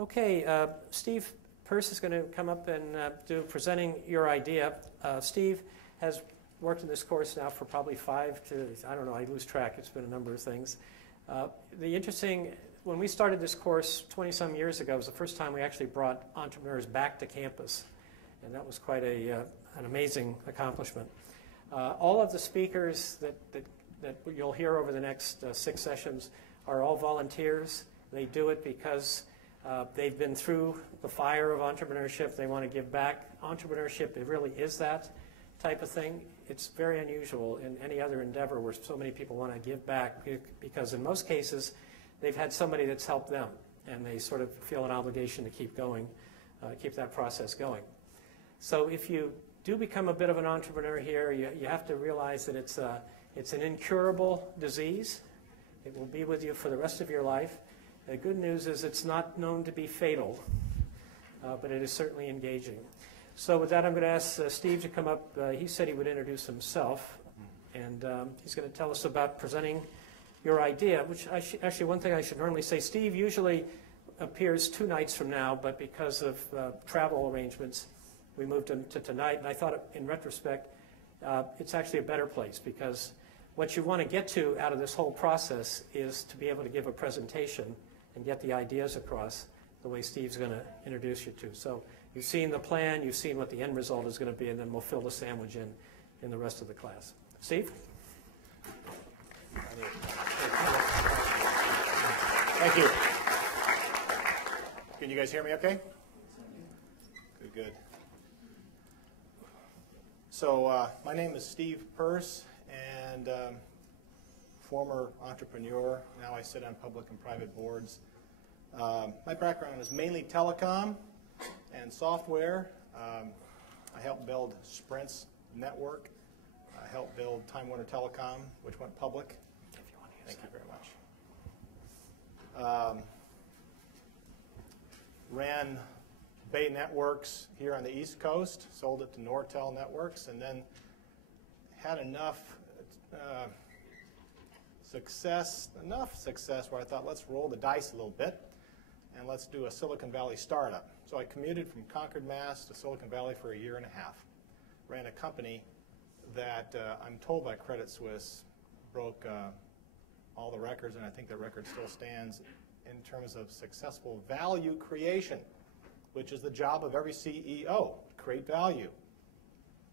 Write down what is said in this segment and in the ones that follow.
Okay, Steve Pearse is going to come up and do presenting your idea. Steve has worked in this course now for probably 5 to, I don't know, I lose track. It's been a number of things. When we started this course 20-some years ago, it was the first time we actually brought entrepreneurs back to campus. And that was quite an amazing accomplishment. All of the speakers that you'll hear over the next 6 sessions are all volunteers. They do it because they've been through the fire of entrepreneurship. They want to give back. Entrepreneurship, it really is that type of thing. It's very unusual in any other endeavor where so many people want to give back, because in most cases they've had somebody that's helped them, and they sort of feel an obligation to keep going, keep that process going. So if you do become a bit of an entrepreneur here, you have to realize that it's an incurable disease. It will be with you for the rest of your life. The good news is it's not known to be fatal, but it is certainly engaging. So with that, I'm going to ask Steve to come up. He said he would introduce himself, and he's going to tell us about presenting your idea, which actually one thing I should normally say, Steve usually appears 2 nights from now, but because of travel arrangements, we moved him to tonight. And I thought, in retrospect, it's actually a better place, because what you want to get to out of this whole process is to be able to give a presentation and get the ideas across the way Steve's going to introduce you to. So you've seen the plan, you've seen what the end result is going to be, and then we'll fill the sandwich in the rest of the class. Steve? Thank you. Can you guys hear me okay? Good, good. So my name is Steve Pearse, and former entrepreneur. Now I sit on public and private boards. My background is mainly telecom and software. I helped build Sprint's network. I helped build Time Warner Telecom, which went public. Thank you very much. Ran Bay Networks here on the East Coast, sold it to Nortel Networks, and then had enough success where I thought, let's roll the dice a little bit and let's do a Silicon Valley startup. So I commuted from Concord, Mass. to Silicon Valley for 1.5 years. Ran a company that I'm told by Credit Suisse broke all the records, and I think that record still stands in terms of successful value creation, which is the job of every CEO, create value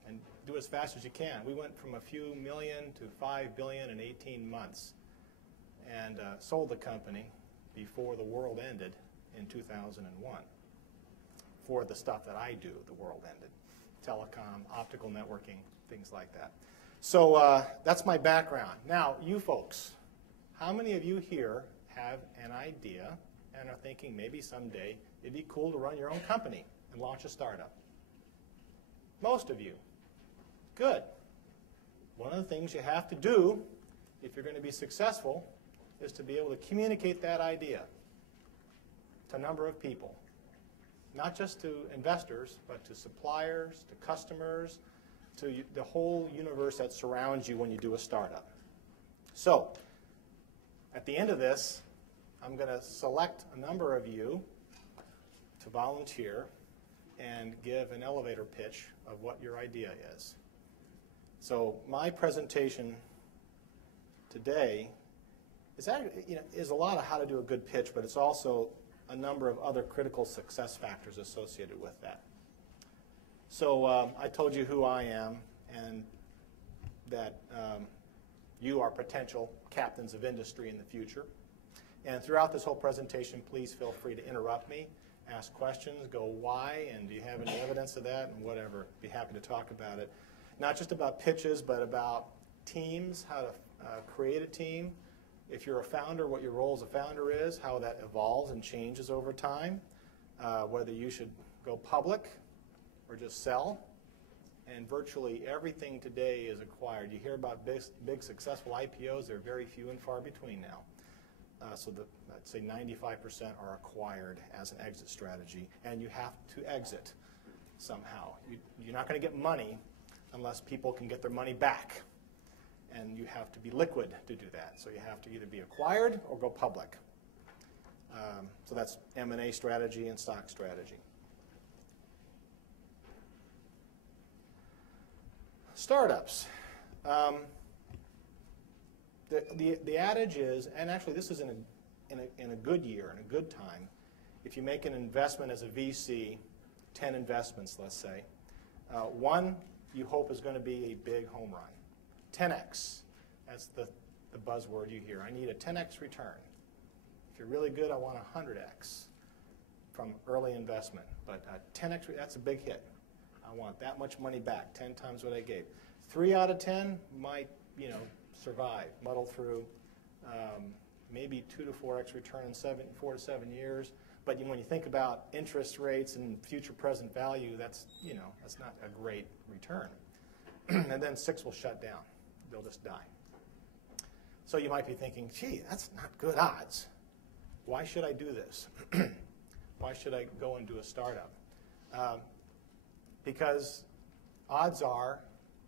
and do as fast as you can. We went from a few million to 5 billion in 18 months and sold the company before the world ended in 2001. For the stuff that I do, the world ended. Telecom, optical networking, things like that. So that's my background. Now, you folks, how many of you here have an idea and are thinking maybe someday it'd be cool to run your own company and launch a startup? Most of you. Good. One of the things you have to do if you're going to be successful is to be able to communicate that idea to a number of people. Not just to investors, but to suppliers, to customers, to the whole universe that surrounds you when you do a startup. So, at the end of this, I'm going to select a number of you to volunteer and give an elevator pitch of what your idea is. So my presentation today is a lot of how to do a good pitch, but it's also a number of other critical success factors associated with that. So I told you who I am, and that you are potential captains of industry in the future. And throughout this whole presentation, please feel free to interrupt me, ask questions, go why, and do you have any evidence of that, and whatever. Be happy to talk about it. Not just about pitches, but about teams, how to create a team. If you're a founder, what your role as a founder is, how that evolves and changes over time, whether you should go public or just sell. And virtually everything today is acquired. You hear about big successful IPOs. They're very few and far between now. So I'd say 95% are acquired as an exit strategy, and you have to exit somehow. You're not going to get money unless people can get their money back, and you have to be liquid to do that. So you have to either be acquired or go public. So that's M&A strategy and stock strategy. Startups. The adage is, and actually this is in a good year, in a good time, if you make an investment as a VC, 10 investments, let's say, one you hope is going to be a big home run. 10x, that's the buzzword you hear. I need a 10x return. If you're really good, I want 100x from early investment. But 10x, that's a big hit. I want that much money back, 10 times what I gave. 3 out of 10 might, survive, muddle through. Maybe 2 to 4x return in 4 to 7 years. But when you think about interest rates and future present value, that's not a great return. And then 6 will shut down. They'll just die. So you might be thinking, gee, that's not good odds. Why should I do this? Why should I go and do a startup? Because odds are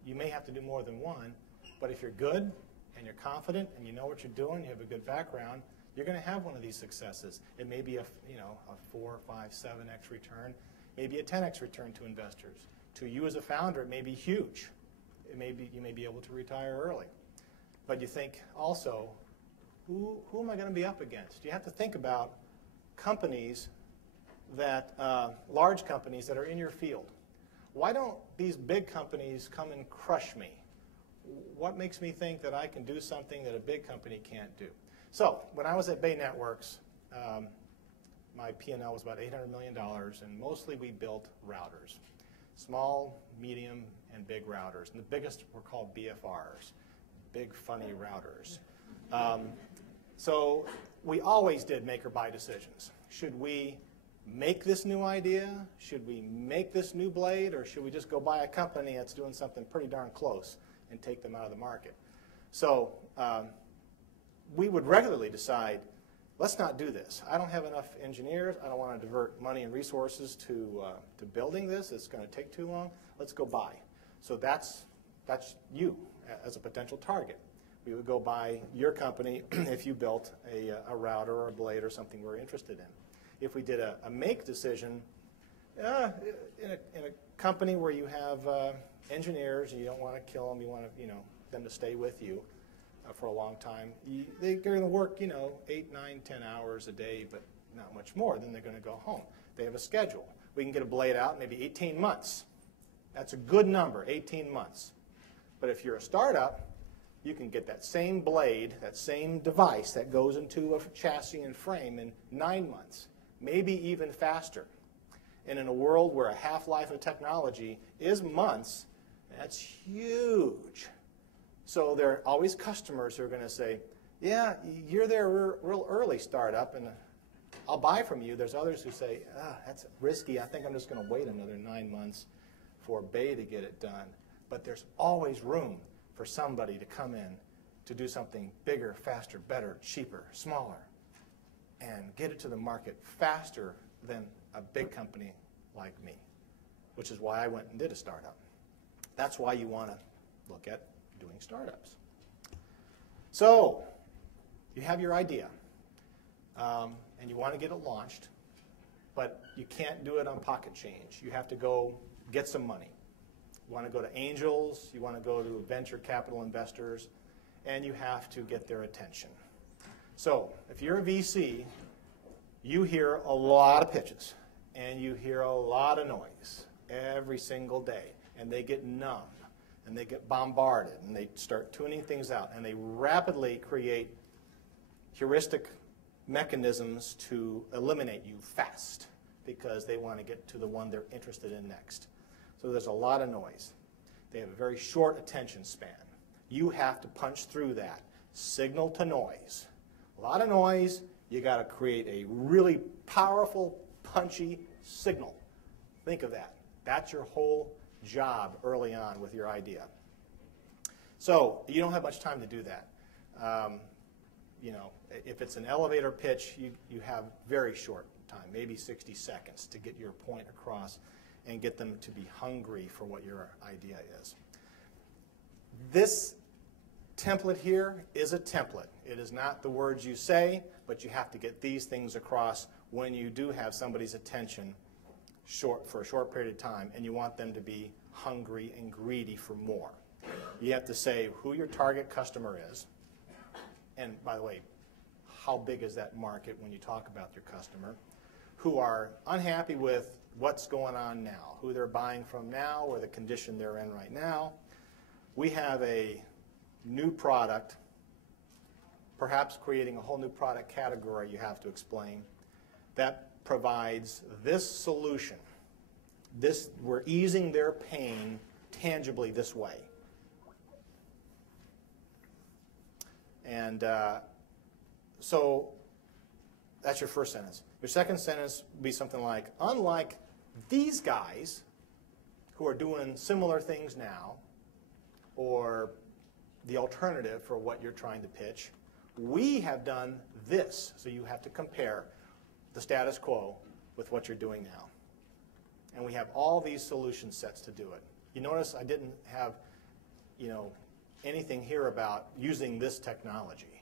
you may have to do more than one, but if you're good and you're confident and you know what you're doing, you have a good background, you're going to have one of these successes. It may be a 4, 5, 7x return, maybe a 10x return to investors. To you as a founder, it may be huge. You may be able to retire early. But you think also, who am I going to be up against? You have to think about companies that, large companies that are in your field. Why don't these big companies come and crush me? What makes me think that I can do something that a big company can't do? So when I was at Bay Networks, my P&L was about $800 million, and mostly we built routers. Small, medium, and big routers. And the biggest were called BFRs, big, funny routers. So we always did make or buy decisions. Should we make this new idea? Should we make this new blade? Or should we just go buy a company that's doing something pretty darn close and take them out of the market? So we would regularly decide, let's not do this. I don't have enough engineers. I don't want to divert money and resources to building this. It's going to take too long. Let's go buy. So that's you as a potential target. We would go buy your company if you built a router or a blade or something we're interested in. If we did a make decision, in a company where you have engineers and you don't want to kill them, you want them to stay with you for a long time, they're going to work 8, 9, 10 hours a day, but not much more. Then they're going to go home. They have a schedule. We can get a blade out in maybe 18 months. That's a good number, 18 months. But if you're a startup, you can get that same blade, that same device that goes into a chassis and frame in 9 months, maybe even faster. And in a world where a half-life of technology is months, that's huge. So there are always customers who are going to say, yeah, you're there real early startup, and I'll buy from you. There's others who say, that's risky. I think I'm just going to wait another 9 months for Bay to get it done. But there's always room for somebody to come in to do something bigger, faster, better, cheaper, smaller, and get it to the market faster than a big company like me, which is why I went and did a startup. That's why you want to look at doing startups. So you have your idea, and you want to get it launched, but you can't do it on pocket change. You have to go get some money. You want to go to angels, you want to go to venture capital investors, and you have to get their attention. So if you're a VC, you hear a lot of pitches, and you hear a lot of noise every single day, and they get numb, and they get bombarded, and they start tuning things out, and they rapidly create heuristic mechanisms to eliminate you fast because they want to get to the one they're interested in next. So there's a lot of noise. They have a very short attention span. You have to punch through that. Signal to noise. A lot of noise, you got to create a really powerful, punchy signal. Think of that. That's your whole job early on with your idea. So you don't have much time to do that. If it's an elevator pitch, you have very short time, maybe 60 seconds to get your point across and get them to be hungry for what your idea is. This template here is a template. It is not the words you say, but you have to get these things across when you do have somebody's attention for a short period of time, and you want them to be hungry and greedy for more. You have to say who your target customer is, and by the way, how big is that market when you talk about your customer, who are unhappy with what's going on now, who they're buying from now, or the condition they're in right now. We have a new product, perhaps creating a whole new product category you have to explain, that provides this solution. We're easing their pain tangibly this way. And so that's your first sentence. Your second sentence would be something like, unlike these guys who are doing similar things now, or the alternative for what you're trying to pitch, we have done this. So you have to compare the status quo with what you're doing now. And we have all these solution sets to do it. You notice I didn't have, anything here about using this technology.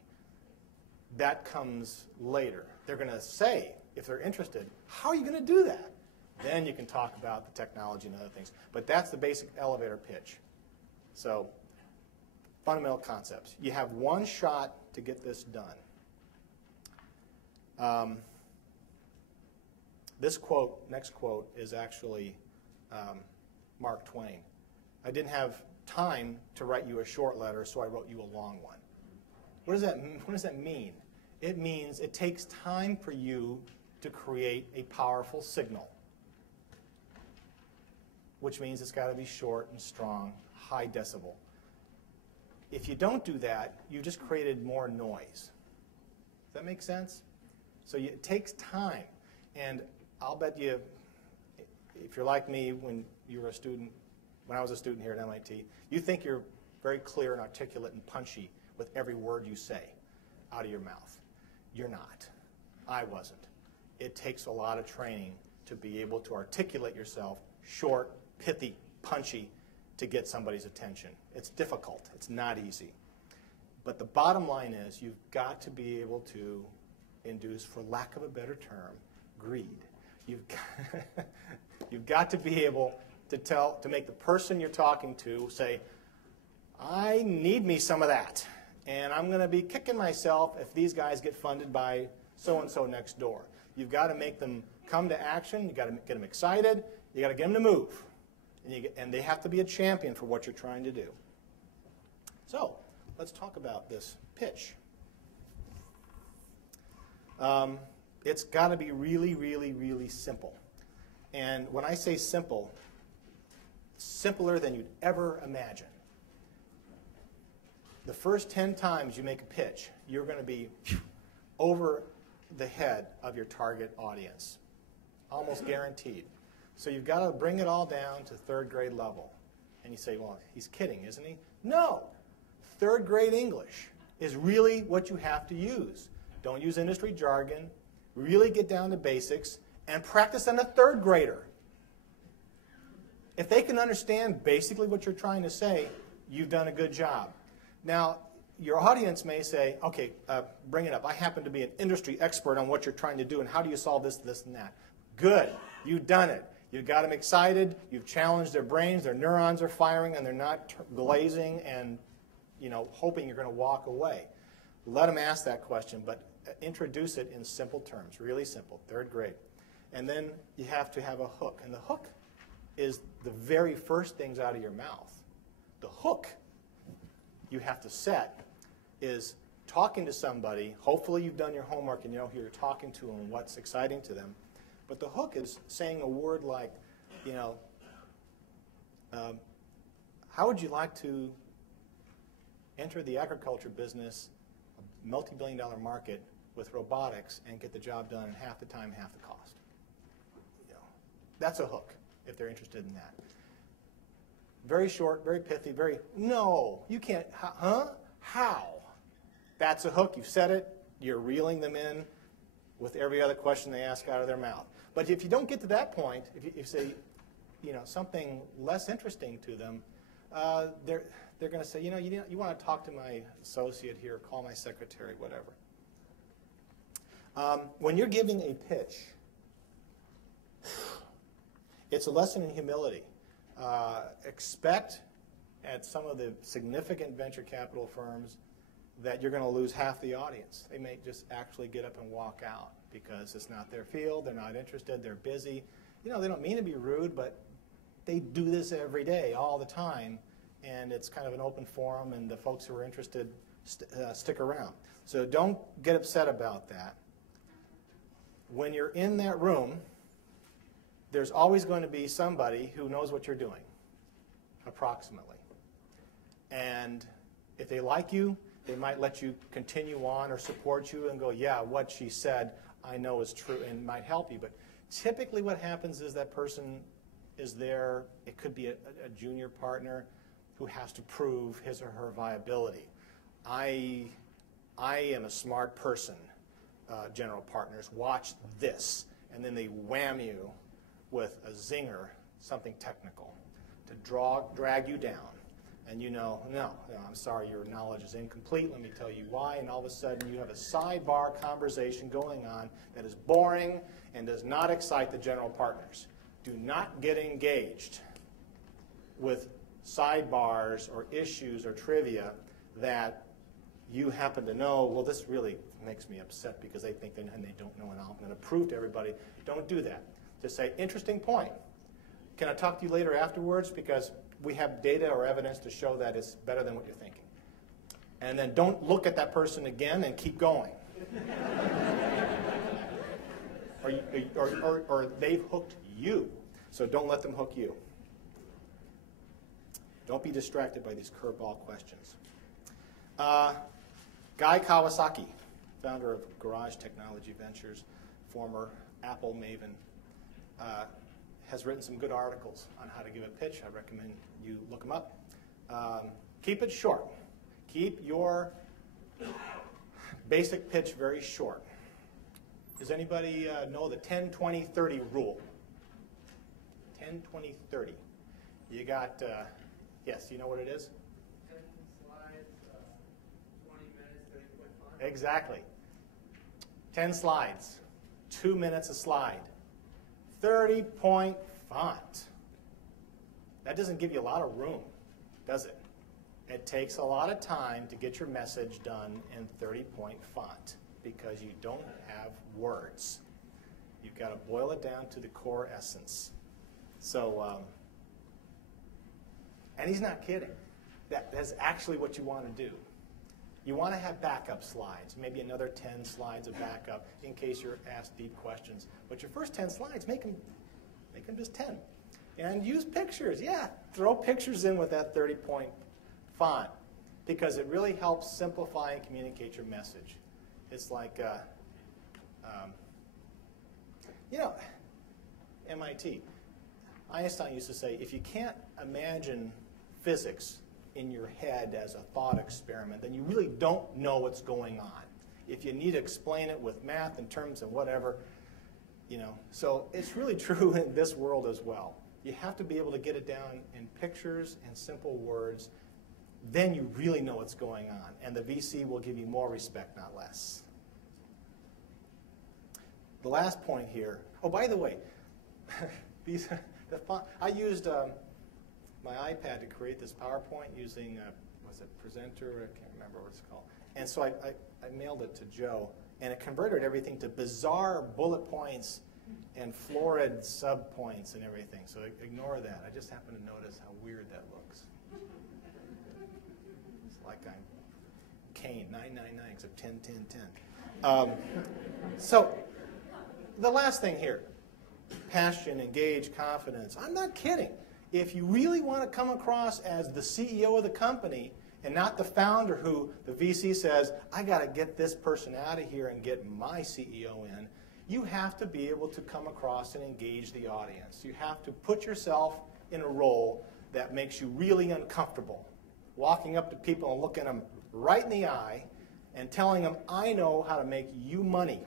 That comes later. They're going to say, if they're interested, how are you going to do that? Then you can talk about the technology and other things. But that's the basic elevator pitch. So, fundamental concepts. You have one shot to get this done. This quote, next quote, is actually Mark Twain. I didn't have time to write you a short letter, so I wrote you a long one. What does that mean? It means it takes time for you to create a powerful signal, which means it's got to be short and strong, high decibel. If you don't do that, you just created more noise. Does that make sense? So it takes time. And I'll bet you, if you're like me when you were a student, when I was a student here at MIT, you think you're very clear and articulate and punchy with every word you say out of your mouth. You're not. I wasn't. It takes a lot of training to be able to articulate yourself short, pithy, punchy, to get somebody's attention. It's difficult. It's not easy. But the bottom line is you've got to be able to induce, for lack of a better term, greed. You've got to be able to make the person you're talking to say, I need me some of that, and I'm going to be kicking myself if these guys get funded by so-and-so next door. You've got to make them come to action. You've got to get them excited. You've got to get them to move. And they have to be a champion for what you're trying to do. So let's talk about this pitch. It's got to be really, really, really simple. And when I say simple, simpler than you'd ever imagine. The first 10 times you make a pitch, you're going to be over the head of your target audience, almost guaranteed. So you've got to bring it all down to third grade level. And you say, well, he's kidding, isn't he? No. Third grade English is really what you have to use. Don't use industry jargon. Really get down to basics and practice on a third grader. If they can understand basically what you're trying to say, you've done a good job. Now, your audience may say, okay, bring it up. I happen to be an industry expert on what you're trying to do, and how do you solve this, this, and that? Good. You've done it. You've got them excited. You've challenged their brains. Their neurons are firing, and they're not glazing and hoping you're going to walk away. Let them ask that question, but introduce it in simple terms, really simple, third grade. And then you have to have a hook. And the hook is the very first things out of your mouth. The hook you have to set is talking to somebody. Hopefully you've done your homework and you know who you're talking to and what's exciting to them. But the hook is saying a word like, how would you like to enter the agriculture business, a multi-billion-dollar market, with robotics and get the job done in half the time, half the cost? That's a hook, if they're interested in that. Very short, very pithy, no, you can't, huh? How? That's a hook. You've said it. You're reeling them in with every other question they ask out of their mouth. But if you don't get to that point, if you say something less interesting to them, they're going to say, you want to talk to my associate here, call my secretary, whatever. When you're giving a pitch, it's a lesson in humility. Expect at some of the significant venture capital firms that you're going to lose half the audience. They may just actually get up and walk out because it's not their field, they're not interested, they're busy. They don't mean to be rude, but they do this every day, all the time, and it's kind of an open forum, and the folks who are interested stick around. So don't get upset about that. When you're in that room, there's always going to be somebody who knows what you're doing, approximately. And if they like you, they might let you continue on or support you and go, yeah, what she said I know is true, and might help you. But typically what happens is that person is there. It could be a junior partner who has to prove his or her viability. I am a smart person, general partners. Watch this. And then they wham you with a zinger, something technical, to drag you down. And no, I'm sorry, your knowledge is incomplete. Let me tell you why. And all of a sudden, you have a sidebar conversation going on that is boring and does not excite the general partners. Do not get engaged with sidebars or issues or trivia that you happen to know, well, this really makes me upset because they think and they don't know, and I'm going to prove to everybody. Don't do that. Just say, interesting point. Can I talk to you later afterwards? Because we have data or evidence to show that it's better than what you're thinking. And then don't look at that person again and keep going. or they've hooked you. So don't let them hook you. Don't be distracted by these curveball questions. Guy Kawasaki, founder of Garage Technology Ventures, former Apple maven, has written some good articles on how to give a pitch. I recommend you look them up. Keep it short. Keep your basic pitch very short. Does anybody know the 10-20-30 rule? 10-20-30. You got, yes, you know what it is? 10 slides, 20 minutes, 30 point. Exactly. 10 slides, 2 minutes a slide. 30-point font. That doesn't give you a lot of room, does it? It takes a lot of time to get your message done in 30-point font because you don't have words. You've got to boil it down to the core essence. So, and he's not kidding. That's actually what you want to do. You want to have backup slides, maybe another 10 slides of backup in case you're asked deep questions. But your first 10 slides, make them just 10. And use pictures. Yeah, throw pictures in with that 30-point font because it really helps simplify and communicate your message. It's like, MIT. Einstein used to say, if you can't imagine physics in your head as a thought experiment, then you really don't know what's going on. If you need to explain it with math and terms and whatever, So it's really true in this world as well. You have to be able to get it down in pictures and simple words. Then you really know what's going on. And the VC will give you more respect, not less. The last point here. Oh, by the way, I used my iPad to create this PowerPoint using, was it Presenter? I can't remember what it's called. And so I mailed it to Joe, and it converted everything to bizarre bullet points and florid subpoints and everything. So ignore that. I just happened to notice how weird that looks. It's like I'm Kane, 999, except 10, 10, 10. So the last thing here, passion, engage, confidence. I'm not kidding. If you really want to come across as the CEO of the company and not the founder who the VC says, I got to get this person out of here and get my CEO in, you have to be able to come across and engage the audience. You have to put yourself in a role that makes you really uncomfortable. Walking up to people and looking them right in the eye and telling them, I know how to make you money.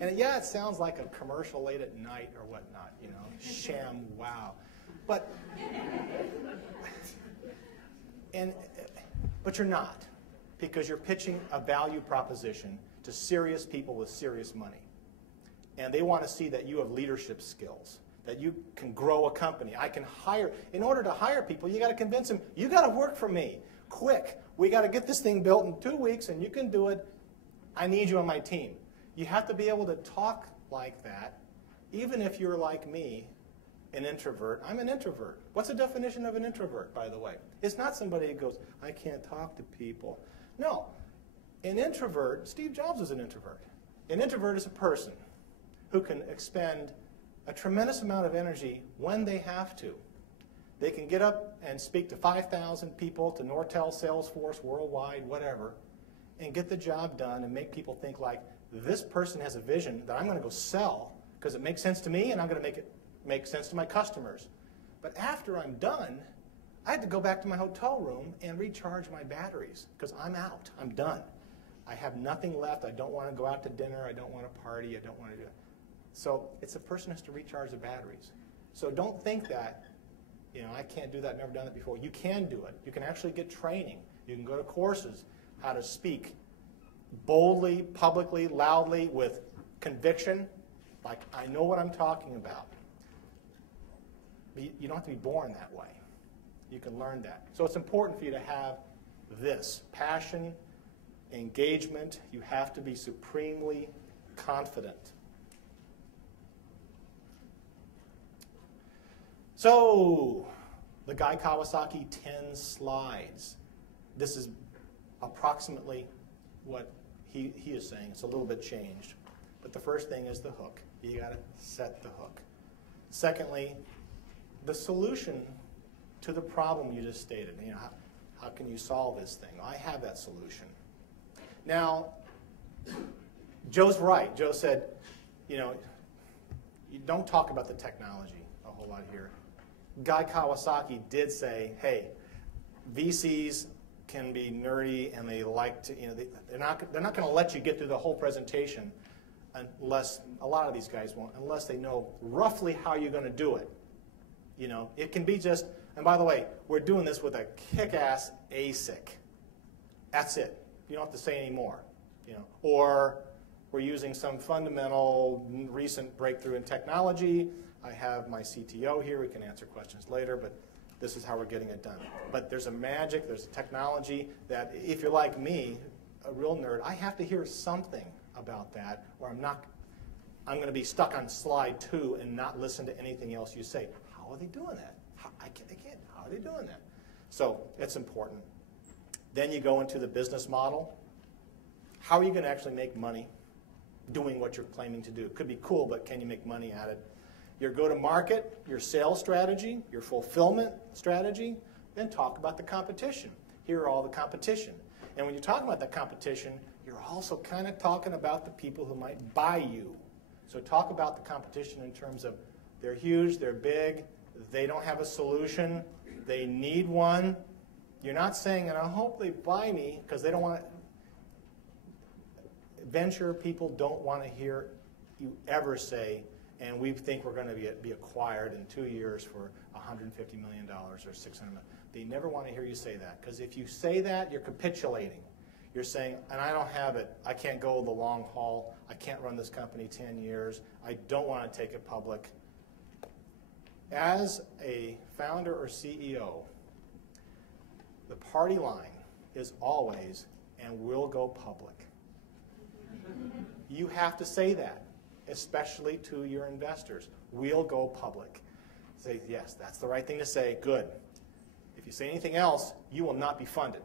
And yeah, it sounds like a commercial late at night or whatnot, sham wow. But But you're not, because you're pitching a value proposition to serious people with serious money. And they want to see that you have leadership skills, that you can grow a company. I can hire. In order to hire people, you got to convince them, you got to work for me, quick. We got to get this thing built in 2 weeks, and you can do it. I need you on my team. You have to be able to talk like that, even if you're like me, an introvert. I'm an introvert. What's the definition of an introvert, by the way? It's not somebody who goes, I can't talk to people. No. An introvert, Steve Jobs was an introvert. An introvert is a person who can expend a tremendous amount of energy when they have to. They can get up and speak to 5,000 people, to Nortel, Salesforce, worldwide, whatever, and get the job done and make people think like, this person has a vision that I'm going to go sell because it makes sense to me and I'm going to make it make sense to my customers. But after I'm done, I have to go back to my hotel room and recharge my batteries because I'm out. I'm done. I have nothing left. I don't want to go out to dinner. I don't want to party. I don't want to do it. So it's a person who has to recharge the batteries. So don't think that, I can't do that, never done it before. You can do it. You can actually get training. You can go to courses, how to speak boldly, publicly, loudly, with conviction, like I know what I'm talking about. But you don't have to be born that way. You can learn that. So it's important for you to have this passion, engagement. You have to be supremely confident. So, the Guy Kawasaki 10 slides. This is approximately what he is saying. It's a little bit changed. But the first thing is the hook. You got to set the hook. Secondly, the solution to the problem you just stated. How can you solve this thing? I have that solution. Now, Joe's right. Joe said, you don't talk about the technology a whole lot here. Guy Kawasaki did say, hey, VCs can be nerdy and they like to, they're not going to let you get through the whole presentation unless, a lot of these guys won't, unless they know roughly how you're going to do it. It can be just, and by the way, we're doing this with a kick-ass ASIC. That's it. You don't have to say any more. Or we're using some fundamental recent breakthrough in technology. I have my CTO here. We can answer questions later, but this is how we're getting it done. But there's a magic, there's a technology that if you're like me, a real nerd, I have to hear something about that, or I'm going to be stuck on slide 2 and not listen to anything else you say. How are they doing that? How are they doing that? So it's important. Then you go into the business model. How are you going to actually make money doing what you're claiming to do? It could be cool, but can you make money at it? Your go-to-market, your sales strategy, your fulfillment strategy, then talk about the competition. Here are all the competition. And when you're talking about the competition, you're also kind of talking about the people who might buy you. So talk about the competition in terms of they're huge, they're big, they don't have a solution, they need one. You're not saying, and I hope they buy me, because they don't want to. Venture people don't want to hear you ever say, and we think we're going to be acquired in 2 years for $150 million or $600 million. They never want to hear you say that, because if you say that, you're capitulating. You're saying, and I don't have it. I can't go the long haul. I can't run this company 10 years. I don't want to take it public. As a founder or CEO, the party line is always, and will go public. You have to say that, especially to your investors. We'll go public. Say, yes, that's the right thing to say. Good. If you say anything else, you will not be funded.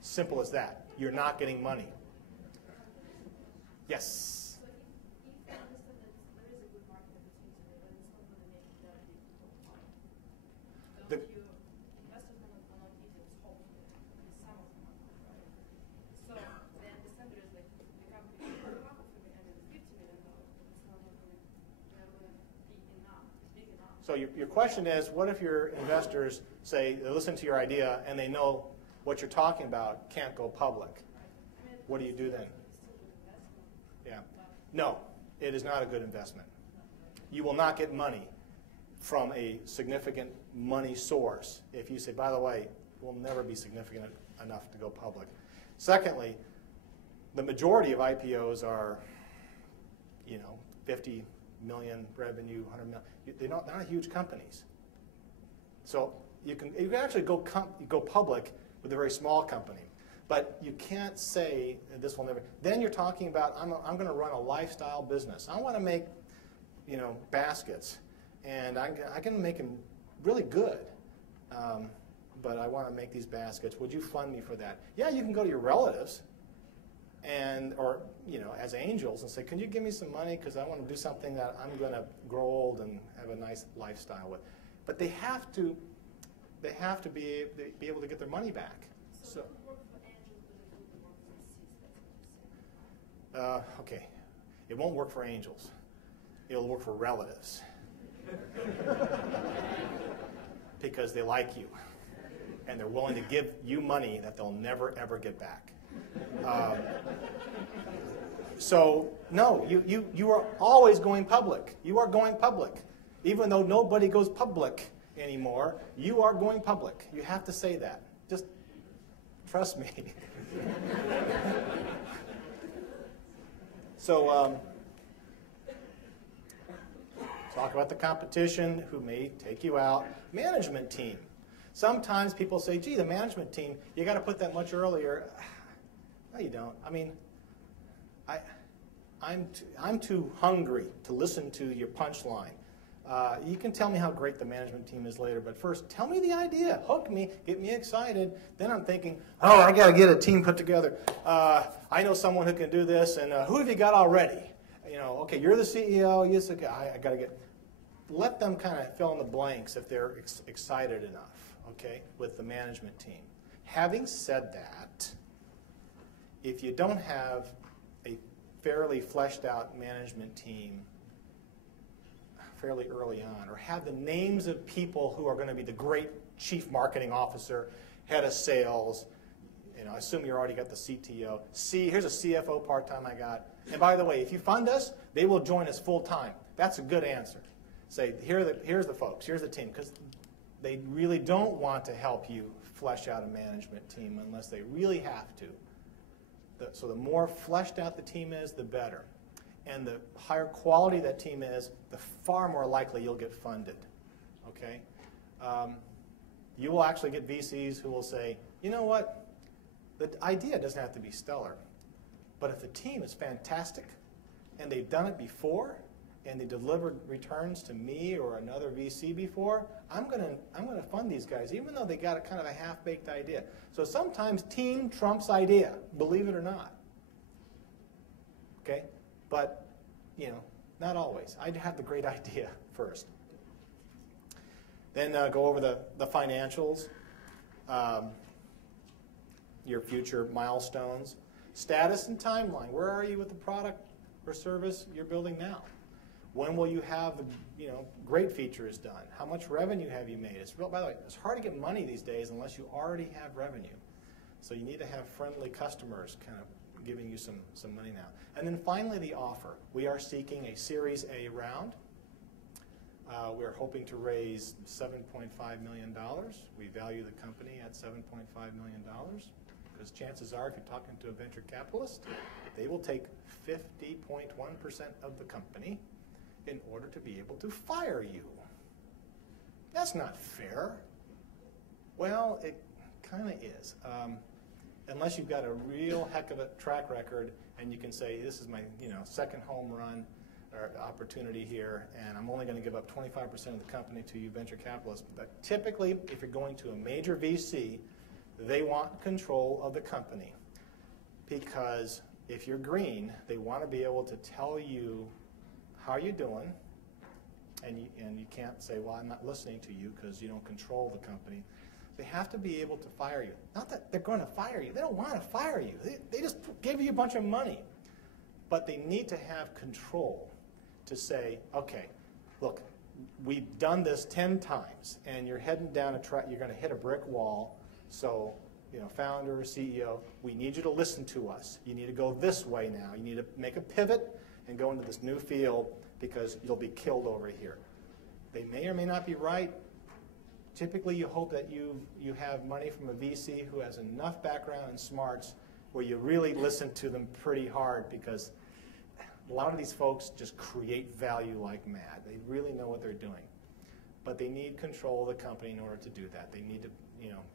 Simple as that. You're not getting money. Yes? So if I understand that there is a good market opportunity, but it's not going to make it that big for don't you, investors will not eat its whole, some of the market, right? So they understand there is like the company market for me, and it's $50 million, but it's not going to be enough, big enough. So your question is, what if your investors say, they listen to your idea, and they know what you're talking about can't go public? What do you do then? Yeah. No, it is not a good investment. You will not get money from a significant money source if you say, by the way, will never be significant enough to go public. Secondly, the majority of IPOs are, 50 million revenue, 100 million. They're not huge companies. So you can actually go public with a very small company. But you can't say this will never. Then you're talking about I'm going to run a lifestyle business. I want to make baskets, and I can make them really good. But I want to make these baskets. Would you fund me for that? Yeah, you can go to your relatives, or as angels, and say, can you give me some money because I want to do something that I'm going to grow old and have a nice lifestyle with. But they have to be able to get their money back. So. Okay, it won't work for angels. It'll work for relatives because they like you and they're willing to give you money that they'll never ever get back. So no, you are always going public. You are going public, even though nobody goes public anymore. You are going public. You have to say that. Just trust me. So talk about the competition, who may take you out. Management team. Sometimes people say, gee, the management team, you got to put that much earlier. No, you don't. I mean, I'm too hungry to listen to your punchline. You can tell me how great the management team is later, but first, tell me the idea. Hook me, get me excited. Then I'm thinking, oh, I got to get a team put together. I know someone who can do this, and who have you got already? Okay, you're the CEO. Yes, okay, I got to get. Let them kind of fill in the blanks if they're excited enough, okay, with the management team. Having said that, if you don't have a fairly fleshed out management team fairly early on, or have the names of people who are going to be the great chief marketing officer, head of sales, I assume you already got the CTO. Here's a CFO part-time I got. And by the way, if you fund us, they will join us full-time. That's a good answer. Say, here's the folks, here's the team, because they really don't want to help you flesh out a management team unless they really have to. So the more fleshed out the team is, the better. And the higher quality that team is, the far more likely you'll get funded. Okay? You will actually get VCs who will say, you know what? The idea doesn't have to be stellar. But if the team is fantastic, and they've done it before, and they delivered returns to me or another VC before, I'm going to fund these guys, even though they got a kind of a half-baked idea. So sometimes team trumps idea, believe it or not. Okay? But, not always. I'd have the great idea first. Then go over the financials, your future milestones, status and timeline. Where are you with the product or service you're building now? When will you have the great features done? How much revenue have you made? By the way, it's hard to get money these days unless you already have revenue. So you need to have friendly customers kind of giving you some money now. And then finally, the offer. We are seeking a Series A round. We're hoping to raise $7.5 million. We value the company at $7.5 million because chances are, if you're talking to a venture capitalist, they will take 50.1% of the company in order to be able to fire you. That's not fair. Well, it kind of is. Unless you've got a real heck of a track record and you can say, this is my second home run or opportunity here, and I'm only going to give up 25% of the company to you venture capitalists. But typically, if you're going to a major VC, they want control of the company. Because if you're green, they want to be able to tell you how you're doing, and you can't say, well, I'm not listening to you because you don't control the company. They have to be able to fire you. Not that they're going to fire you. They don't want to fire you. They just give you a bunch of money. But they need to have control to say, okay, look, we've done this 10 times, and you're heading down a track. You're going to hit a brick wall. So, founder, CEO, we need you to listen to us. You need to go this way now. You need to make a pivot and go into this new field because you'll be killed over here. They may or may not be right. typically you hope that you have money from a VC who has enough background and smarts where you really listen to them pretty hard, because a lot of these folks just create value like mad. They really know what they're doing. But they need control of the company in order to do that. They need to,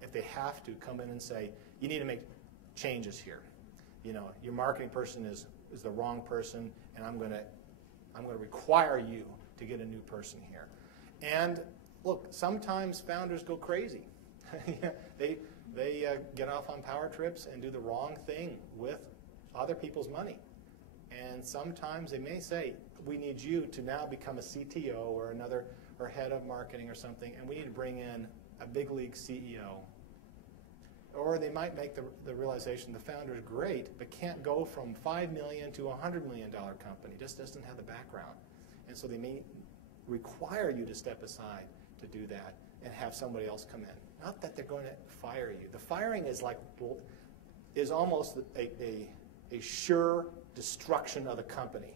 if they have to, come in and say, you need to make changes here. Your marketing person is the wrong person, and I'm going to require you to get a new person here. And look, sometimes founders go crazy. They get off on power trips and do the wrong thing with other people's money. And sometimes they may say, we need you to now become a CTO or head of marketing or something, and we need to bring in a big league CEO. Or they might make the realization the founder is great, but can't go from $5 million to a $100 million company, just doesn't have the background. And so they may require you to step aside to do that and have somebody else come in. Not that they're going to fire you. The firing is almost a sure destruction of the company.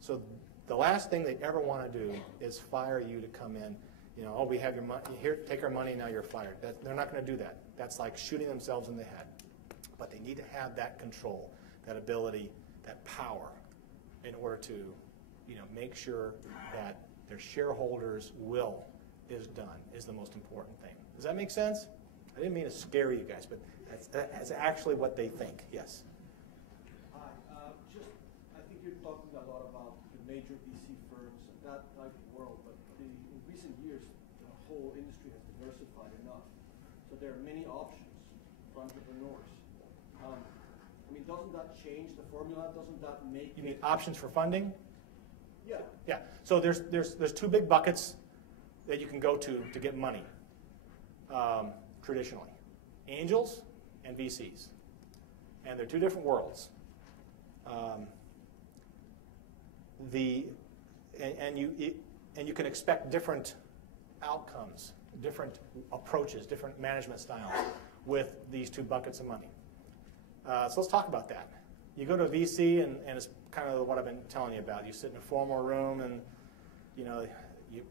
So the last thing they ever want to do is fire you to come in. Oh, we have your money, here, take our money, now you're fired. They're not going to do that. That's like shooting themselves in the head. But they need to have that control, that ability, that power in order to make sure that their shareholders' will is done, is the most important thing. Does that make sense? I didn't mean to scare you guys, but that's actually what they think. Yes? Hi. I think you're talking a lot about the major VC firms and that type of world, but in recent years, the whole industry has diversified enough. So there are many options for entrepreneurs. Doesn't that change the formula? Doesn't that make You mean options for funding? Yeah. Yeah. So there's two big buckets that you can go to get money, traditionally. Angels and VCs. And they're two different worlds. And you can expect different outcomes, different approaches, different management styles with these two buckets of money. So let's talk about that. You go to a VC, and it's kind of what I've been telling you about. You sit in a formal room, and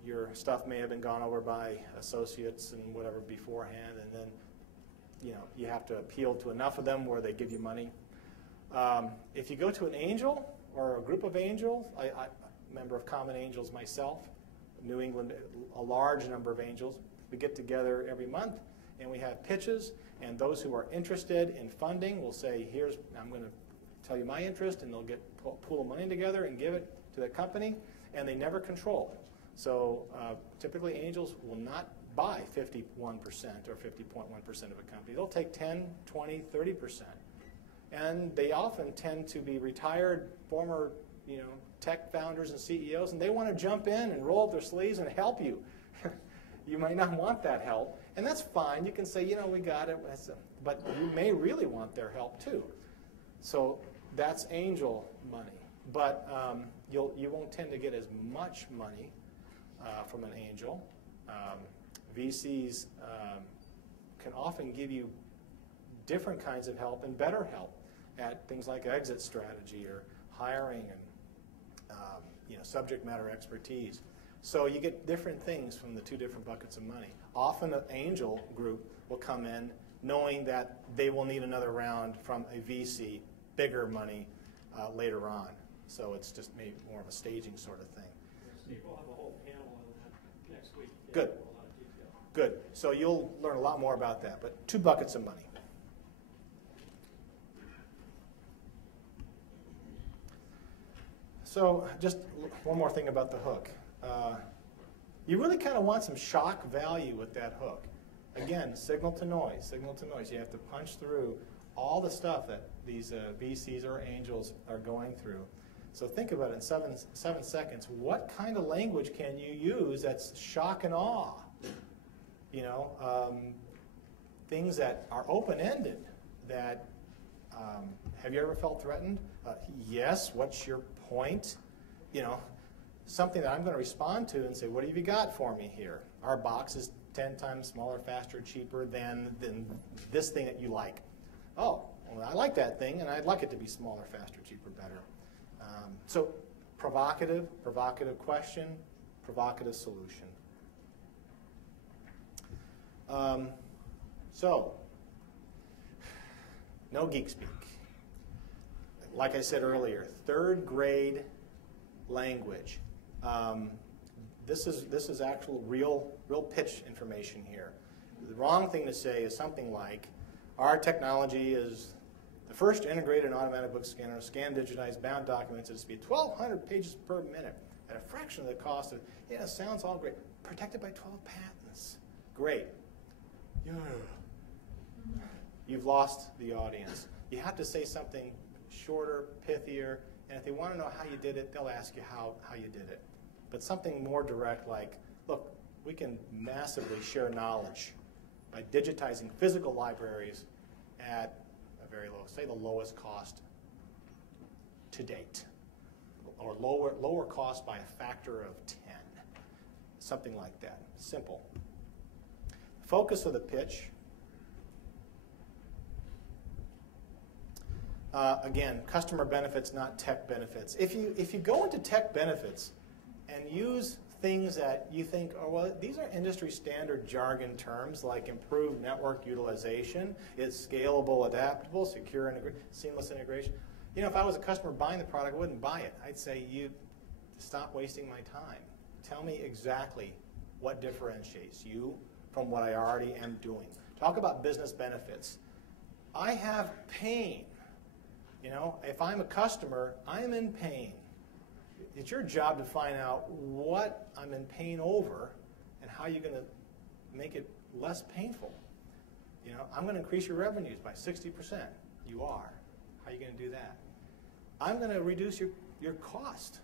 your stuff may have been gone over by associates and whatever beforehand, and then you have to appeal to enough of them where they give you money. If you go to an angel or a group of angels, I'm a member of Common Angels myself, New England, a large number of angels. We get together every month, and we have pitches, and those who are interested in funding will say, I'm going to tell you my interest, and they'll get pool of money together and give it to the company, and they never control. So typically angels will not buy 51% or 50.1% of a company. They'll take 10, 20, 30%. And they often tend to be retired former tech founders and CEOs, and they want to jump in and roll up their sleeves and help you. You might not want that help, and that's fine. You can say, we got it, but you may really want their help too. So that's angel money. But you won't tend to get as much money from an angel. VCs can often give you different kinds of help and better help at things like exit strategy or hiring and subject matter expertise. So you get different things from the two different buckets of money. Often an angel group will come in knowing that they will need another round from a VC, bigger money later on. So it's just maybe more of a staging sort of thing. Steve, we'll have a whole panel on that next week. Good. A lot of detail. Good. So you'll learn a lot more about that. But two buckets of money. So just one more thing about the hook. You really kind of want some shock value with that hook. Again, signal to noise, signal to noise. You have to punch through all the stuff that these VCs or angels are going through. So think about it in seven seconds. What kind of language can you use that's shock and awe? Things that are open-ended. That have you ever felt threatened? Yes. What's your point? Something that I'm going to respond to and say, what have you got for me here? Our box is 10 times smaller, faster, cheaper than this thing that you like. Oh, well, I like that thing, and I'd like it to be smaller, faster, cheaper, better. So provocative question, provocative solution. So, no geek speak. Like I said earlier, third grade language. This is actual real pitch information here. The wrong thing to say is something like, our technology is the first integrated automatic book scanner, scan, digitize, bound documents at a speed 1,200 pages per minute at a fraction of the cost of, yeah, it sounds all great. Protected by 12 patents. Great. Yeah. You've lost the audience. You have to say something shorter, pithier, and if they want to know how you did it, they'll ask you how you did it. But something more direct like, look, we can massively share knowledge by digitizing physical libraries at a very low, say the lowest cost to date, or lower cost by a factor of 10. Something like that. Simple. Focus of the pitch. Again, customer benefits, not tech benefits. If you go into tech benefits and use things that you think, oh, well, these are industry standard jargon terms like improved network utilization, it's scalable, adaptable, secure, seamless integration. You know, if I was a customer buying the product, I wouldn't buy it. I'd say, you stop wasting my time. Tell me exactly what differentiates you from what I already am doing. Talk about business benefits. I have pain. You know, if I'm a customer, I'm in pain. It's your job to find out what I'm in pain over and how you're going to make it less painful. You know, I'm going to increase your revenues by 60%. You are. How are you going to do that? I'm going to reduce your cost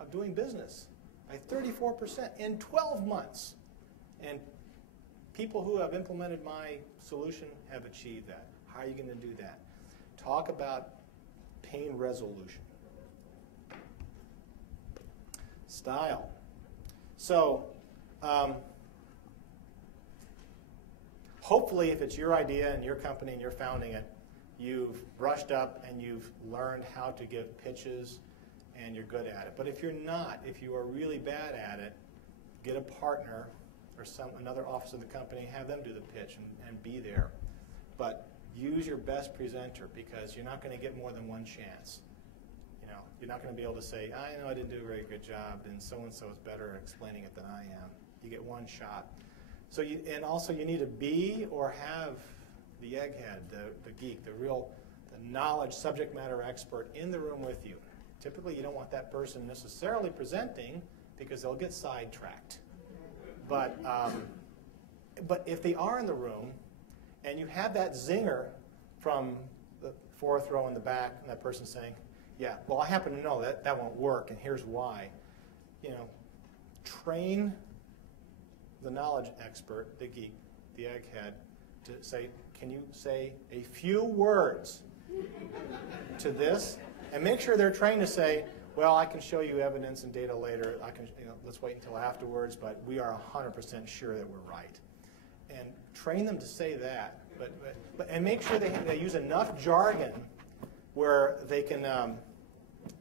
of doing business by 34% in 12 months. And people who have implemented my solution have achieved that. How are you going to do that? Talk about pain resolution. Style. So, hopefully if it's your idea and your company and you're founding it, you've brushed up and you've learned how to give pitches and you're good at it. But if you're not, if you are really bad at it, get a partner or another office of the company, have them do the pitch and be there. But use your best presenter because you're not going to get more than one chance. You know, you're not going to be able to say, I know I didn't do a very good job and so-and-so is better at explaining it than I am. You get one shot. So and also you need to be or have the egghead, the geek, the knowledge subject matter expert in the room with you. Typically you don't want that person necessarily presenting because they'll get sidetracked. But if they are in the room and you have that zinger from the fourth row in the back and that person saying, yeah, well, I happen to know that won't work, and here's why. You know, train the knowledge expert, the geek, the egghead, to say, can you say a few words to this? And make sure they're trained to say, well, I can show you evidence and data later. I can, let's wait until afterwards, but we are 100% sure that we're right. And train them to say that, and make sure they use enough jargon where they can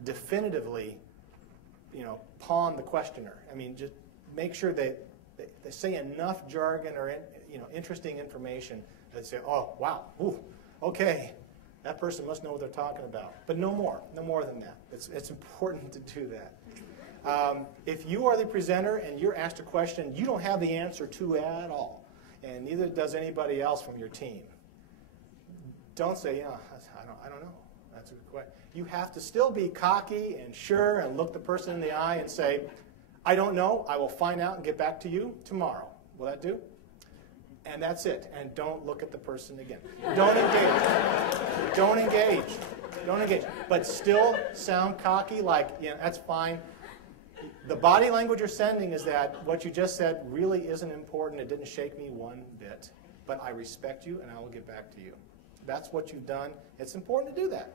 definitively, pawn the questioner. I mean, just make sure they say enough jargon or interesting information that they say, oh, wow, ooh, okay, that person must know what they're talking about. But no more than that. It's important to do that. If you are the presenter and you're asked a question you don't have the answer to at all, and neither does anybody else from your team, don't say, I don't know. That's a good question. You have to still be cocky and sure and look the person in the eye and say, I don't know. I will find out and get back to you tomorrow. Will that do? And that's it. And don't look at the person again. Don't engage. Don't engage. Don't engage. But still sound cocky, like, that's fine. The body language you're sending is that what you just said really isn't important. It didn't shake me one bit. But I respect you, and I will get back to you. That's what you've done. It's important to do that.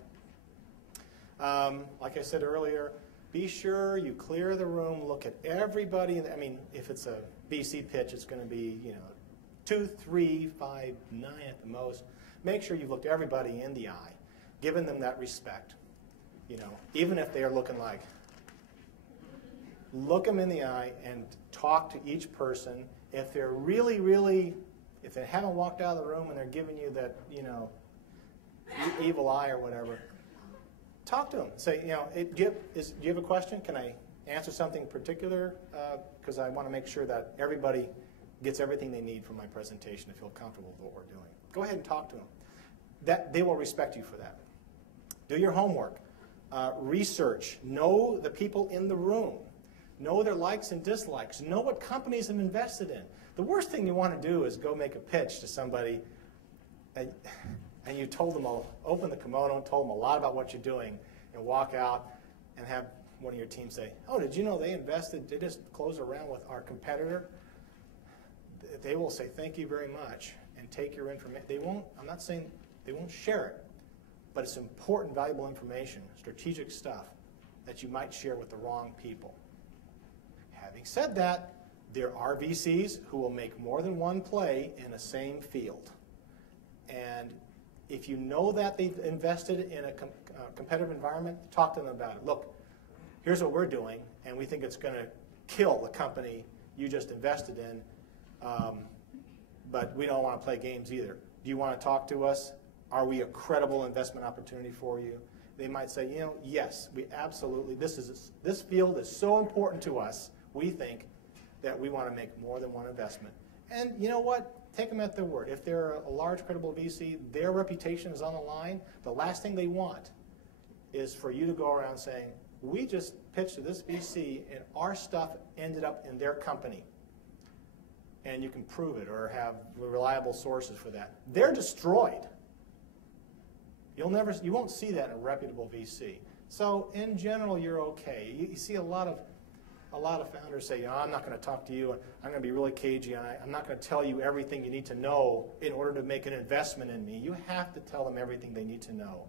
Like I said earlier, be sure you clear the room, look at everybody. I mean, if it's a BC pitch, it's going to be, 2, 3, 5, 9 at the most. Make sure you've looked everybody in the eye, given them that respect. Even if they are looking like, look them in the eye and talk to each person. If they're really, really if they haven't walked out of the room and they're giving you that, you know, evil eye or whatever, talk to them. Say, you know, do you have a question? Can I answer something particular? Because I want to make sure that everybody gets everything they need from my presentation to feel comfortable with what we're doing. Go ahead and talk to them. They will respect you for that. Do your homework. Research. Know the people in the room. Know their likes and dislikes. Know what companies have invested in. The worst thing you want to do is go make a pitch to somebody and you told them, open the kimono and told them a lot about what you're doing and walk out and have one of your team say, oh, did you know they just closed a round with our competitor? They will say thank you very much and take your information. I'm not saying they won't share it, but it's important, valuable information, strategic stuff that you might share with the wrong people. Having said that, there are VCs who will make more than one play in the same field. And if you know that they've invested in a competitive environment, talk to them about it. Look, here's what we're doing, and we think it's going to kill the company you just invested in, but we don't want to play games either. Do you want to talk to us? Are we a credible investment opportunity for you? They might say, you know, yes, we absolutely, this field is so important to us, we think, that we want to make more than one investment. And you know what? Take them at their word. If they're a large, credible VC, their reputation is on the line. The last thing they want is for you to go around saying, we just pitched to this VC and our stuff ended up in their company. And you can prove it or have reliable sources for that. They're destroyed. You won't see that in a reputable VC. So in general, you're okay. You see a lot of founders say, I'm not going to talk to you. I'm going to be really cagey. I'm not going to tell you everything you need to know in order to make an investment in me. You have to tell them everything they need to know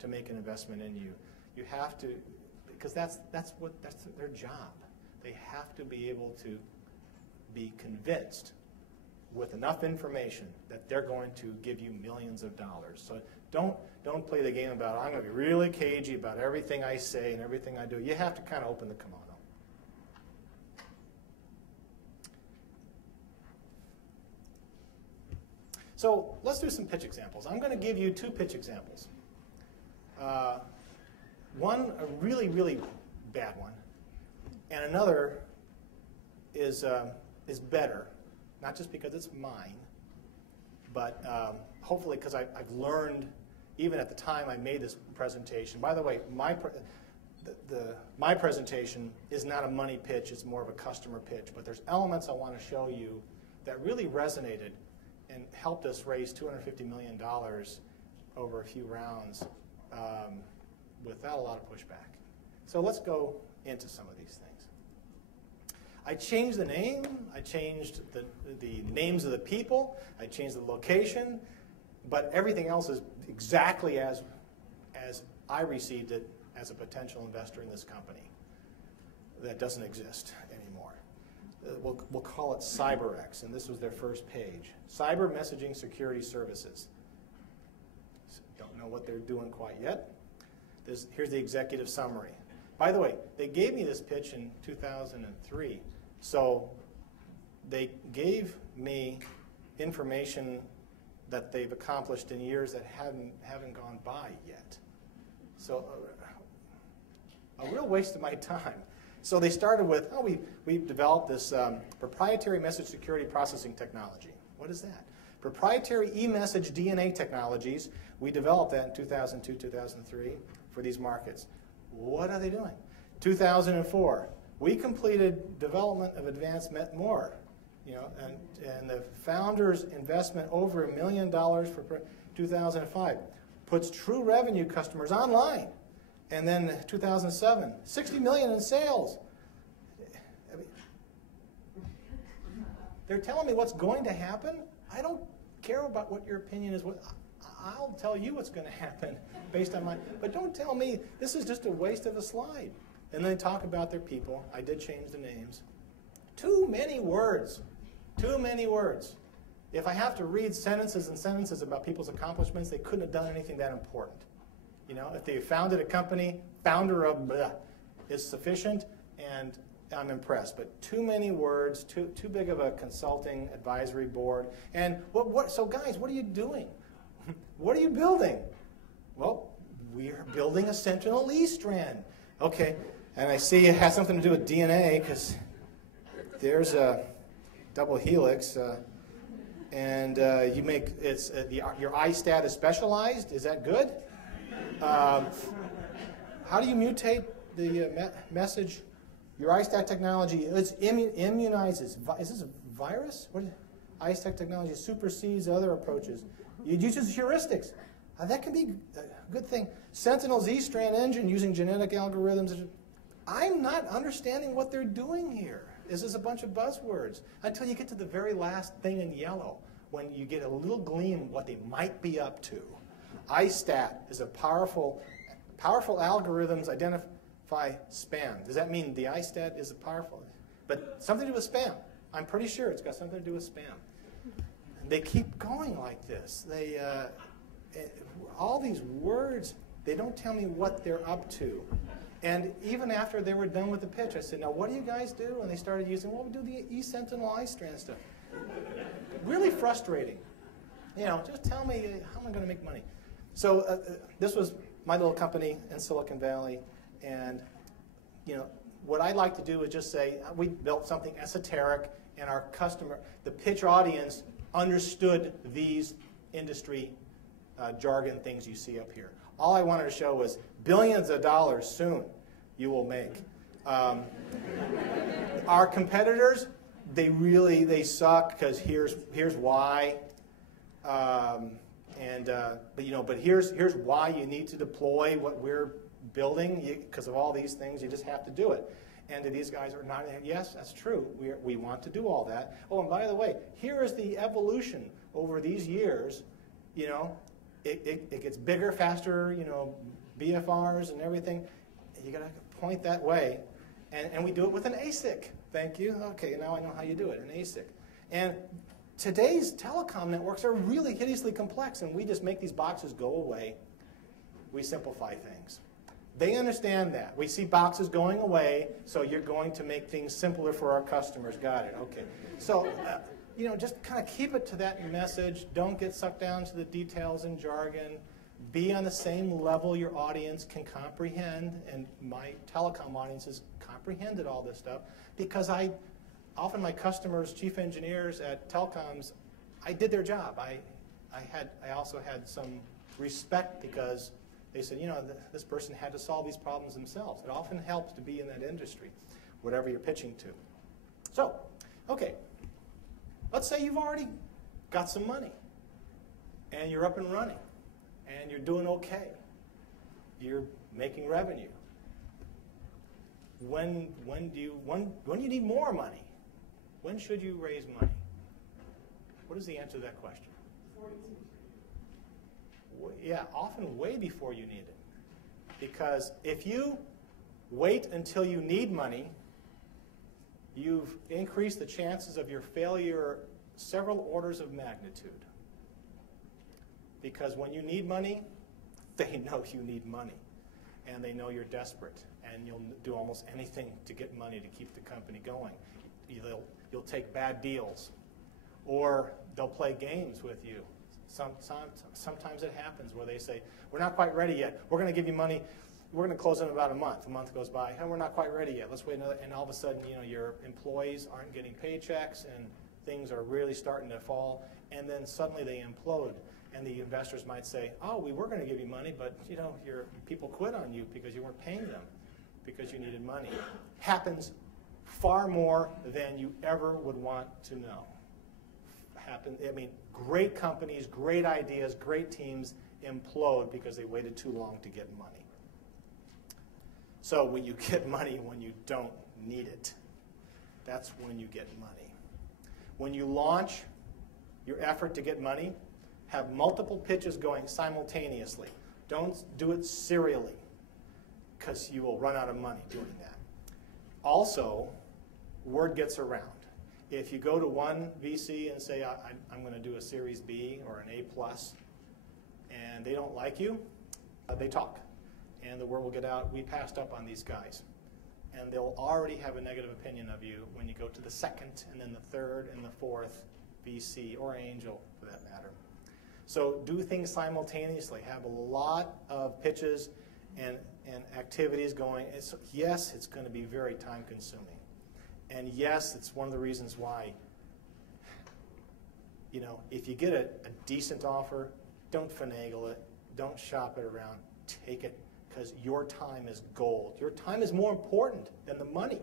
to make an investment in you. You have to, because that's their job. They have to be able to be convinced with enough information that they're going to give you millions of dollars. So don't play the game about, I'm going to be really cagey about everything I say and everything I do. You have to kind of open the kimono. So let's do some pitch examples. I'm going to give you 2 pitch examples. One, a really, really bad one, and another is better, not just because it's mine, but hopefully because I've learned, even at the time I made this presentation. By the way, my presentation is not a money pitch, it's more of a customer pitch, but there's elements I want to show you that really resonated and helped us raise $250 million over a few rounds without a lot of pushback. So let's go into some of these things. I changed the name, I changed the names of the people, I changed the location, but everything else is exactly as I received it as a potential investor in this company. That doesn't exist anymore. We'll call it CyberX, and this was their first page. Cyber Messaging Security Services. Don't know what they're doing quite yet. Here's the executive summary. By the way, they gave me this pitch in 2003, so they gave me information that they've accomplished in years that haven't gone by yet. So a real waste of my time. So they started with, we've developed this proprietary message security processing technology. What is that? Proprietary e-message DNA technologies. We developed that in 2002, 2003 for these markets. What are they doing? 2004, we completed development of advanced more. And the founder's investment over $1 million for 2005 puts true revenue customers online. And then 2007, $60 million in sales. I mean, they're telling me what's going to happen. I don't care about what your opinion is. I'll tell you what's going to happen based on mine. But don't tell me this is just a waste of a slide. And then they talk about their people. I did change the names. Too many words. Too many words. If I have to read sentences and sentences about people's accomplishments, they couldn't have done anything that important. If they founded a company, founder of blah is sufficient, and I'm impressed, but too many words, too big of a consulting advisory board. And so guys, what are you doing? What are you building? Well, we're building a sentinel E strand. Okay, and I see it has something to do with DNA because there's a double helix, and you make your I-stat is specialized. Is that good? How do you mutate the message? Your I-stat technology, it immunizes. Is this a virus? What? I-stat technology supersedes other approaches. It uses heuristics. That can be a good thing. Sentinel Z-strand engine using genetic algorithms. I'm not understanding what they're doing here. This is a bunch of buzzwords until you get to the very last thing in yellow, when you get a little gleam of what they might be up to. I-stat is a powerful algorithms identify spam. Does that mean the I-stat is powerful? But something to do with spam. I'm pretty sure it's got something to do with spam. They keep going like this. They all these words, they don't tell me what they're up to. And even after they were done with the pitch, I said, now what do you guys do? And they started using, well, we do the E-Sentinel I-strand stuff. Really frustrating. You know, just tell me, how am I going to make money? So this was my little company in Silicon Valley. And, you know, what I'd like to do is just say, we built something esoteric, and our customer, the pitch audience, understood these industry jargon things you see up here. All I wanted to show was billions of dollars soon you will make. Our competitors, they suck because here's why. But here's why you need to deploy what we're building, because of all these things. You just have to do it. And these guys are not. Yes, that's true. We want to do all that. Oh, and by the way, here is the evolution over these years. You know, it gets bigger, faster. You know, BFRs and everything. You got to point that way, and we do it with an ASIC. Thank you. Okay, now I know how you do it. An ASIC. And today's telecom networks are really hideously complex, and we just make these boxes go away. We simplify things. They understand that. We see boxes going away, so you're going to make things simpler for our customers. Got it. Okay. So, you know, just kind of keep it to that message. Don't get sucked down to the details and jargon. Be on the same level your audience can comprehend, and my telecom audiences comprehended all this stuff because often my customers, chief engineers at telecoms, I did their job. I also had some respect because they said, you know, this person had to solve these problems themselves. It often helps to be in that industry, whatever you're pitching to. So, okay, let's say you've already got some money, and you're up and running, and you're doing okay. You're making revenue. When you need more money? When should you raise money? What is the answer to that question? Yeah, often way before you need it. Because if you wait until you need money, you've increased the chances of your failure several orders of magnitude. Because when you need money, they know you need money. And they know you're desperate. And you'll do almost anything to get money to keep the company going. You'll take bad deals. Or they'll play games with you. Sometimes it happens where they say, we're not quite ready yet. We're going to give you money. We're going to close in about a month. A month goes by. And we're not quite ready yet. Let's wait another. And all of a sudden, you know, your employees aren't getting paychecks and things are really starting to fall. And then suddenly they implode. And the investors might say, oh, we were going to give you money, but you know, your people quit on you because you weren't paying them because you needed money. Happens far more than you ever would want to know. I mean, great companies, great ideas, great teams implode because they waited too long to get money. So when you get money when you don't need it, that's when you get money. When you launch your effort to get money, have multiple pitches going simultaneously. Don't do it serially because you will run out of money doing that. Also, word gets around. If you go to one VC and say, I'm going to do a Series B or an A+, and they don't like you, they talk. And the word will get out, we passed up on these guys. and they'll already have a negative opinion of you when you go to the second and then the third and the fourth VC or angel for that matter. So do things simultaneously. Have a lot of pitches and activities going. Yes, it's going to be very time consuming. And yes, it's one of the reasons why, if you get a decent offer, don't finagle it. Don't shop it around. Take it, because your time is gold. Your time is more important than the money.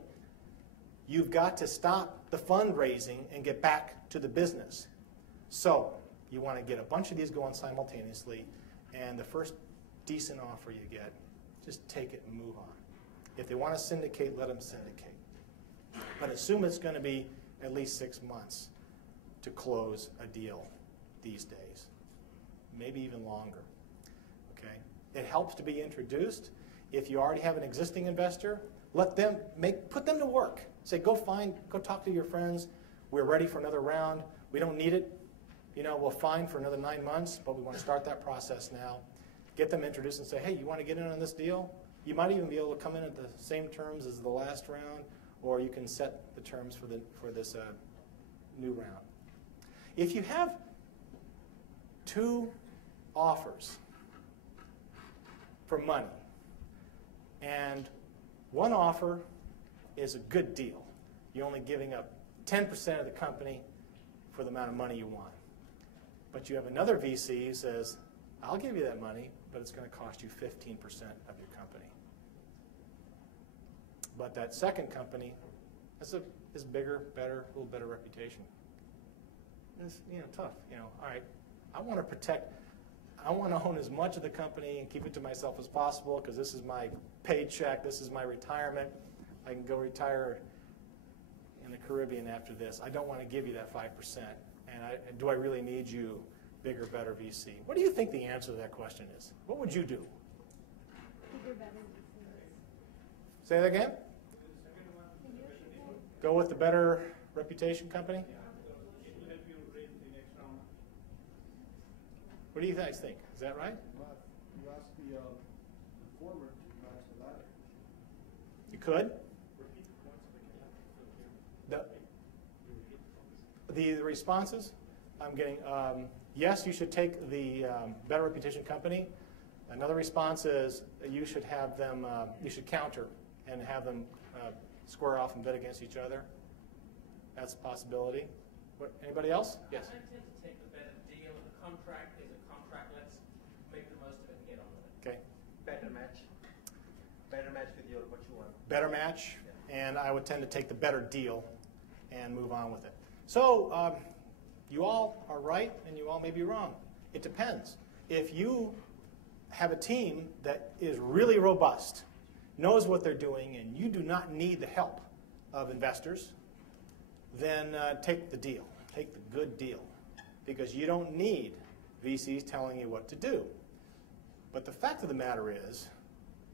You've got to stop the fundraising and get back to the business. So you want to get a bunch of these going simultaneously, and the first decent offer you get, just take it and move on. If they want to syndicate, let them syndicate. But assume it's going to be at least 6 months to close a deal these days, maybe even longer. Okay? It helps to be introduced. If you already have an existing investor, put them to work. Say, go talk to your friends. We're ready for another round. We don't need it. We'll find for another 9 months, but we want to start that process now. Get them introduced and say, hey, you want to get in on this deal? You might even be able to come in at the same terms as the last round, or you can set the terms for this new round. If you have 2 offers for money, and one offer is a good deal, you're only giving up 10% of the company for the amount of money you want. But you have another VC who says, I'll give you that money, but it's going to cost you 15% of your company. But that second company is bigger, better, a little better reputation. It's tough. All right, I want to own as much of the company and keep it to myself as possible because this is my paycheck, this is my retirement. I can go retire in the Caribbean after this. I don't want to give you that 5%. And do I really need you, bigger, better VC? What do you think the answer to that question is? What would you do? Bigger, better VCs. Say that again? Go with the better reputation company? What do you guys think? Is that right? You asked the former to match the latter. You could. The responses I'm getting, yes, you should take the better reputation company. Another response is you should have them, you should counter and have them square off and bid against each other. That's a possibility. Anybody else? Yes. I tend to take the better deal. The contract is a contract. Let's make the most of it and get on with it. Okay. Better match. Better match with what you want. Better match, and I would tend to take the better deal and move on with it. So you all are right, and you all may be wrong. It depends. If you have a team that is really robust, knows what they're doing, and you do not need the help of investors, then take the deal. Take the good deal. Because you don't need VCs telling you what to do. But the fact of the matter is,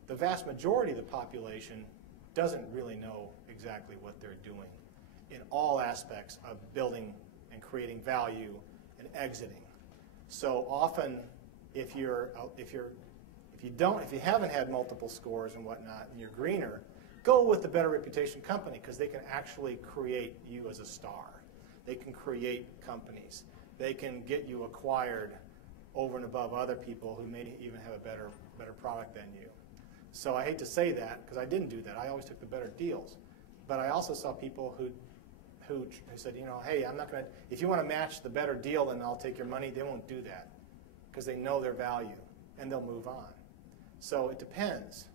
the vast majority of the population doesn't really know exactly what they're doing in all aspects of building and creating value and exiting. So often, if you haven't had multiple scores and whatnot, and you're greener, go with the better reputation company because they can actually create you as a star. They can create companies. They can get you acquired over and above other people who may even have a better product than you. So I hate to say that because I didn't do that. I always took the better deals. But I also saw people who said, hey, I'm not going to, if you want to match the better deal, then I'll take your money. They won't do that because they know their value and they'll move on. So it depends.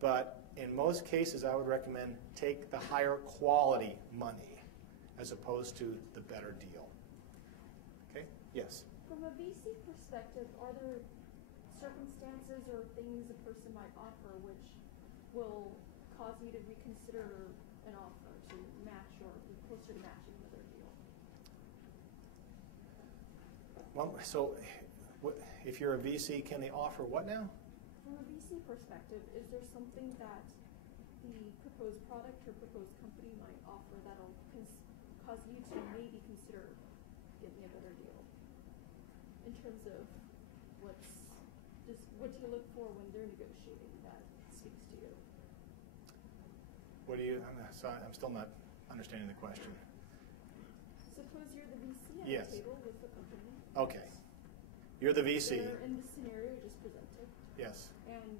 But in most cases, I would recommend take the higher quality money as opposed to the better deal. Okay? Yes? From a VC perspective, are there circumstances or things a person might offer which will cause you to reconsider an offer to match or be closer to matching another deal? Well, so if you're a VC, can they offer what now? From a VC perspective, is there something that the proposed product or proposed company might offer that'll cause you to maybe consider getting a better deal? In terms of what do you look for when they're negotiating that speaks to you? What do you, I'm still not understanding the question. Suppose you're the VC on Yes. the table with the company. Okay. You're the VC. They're in the scenario you just presented. Yes. And in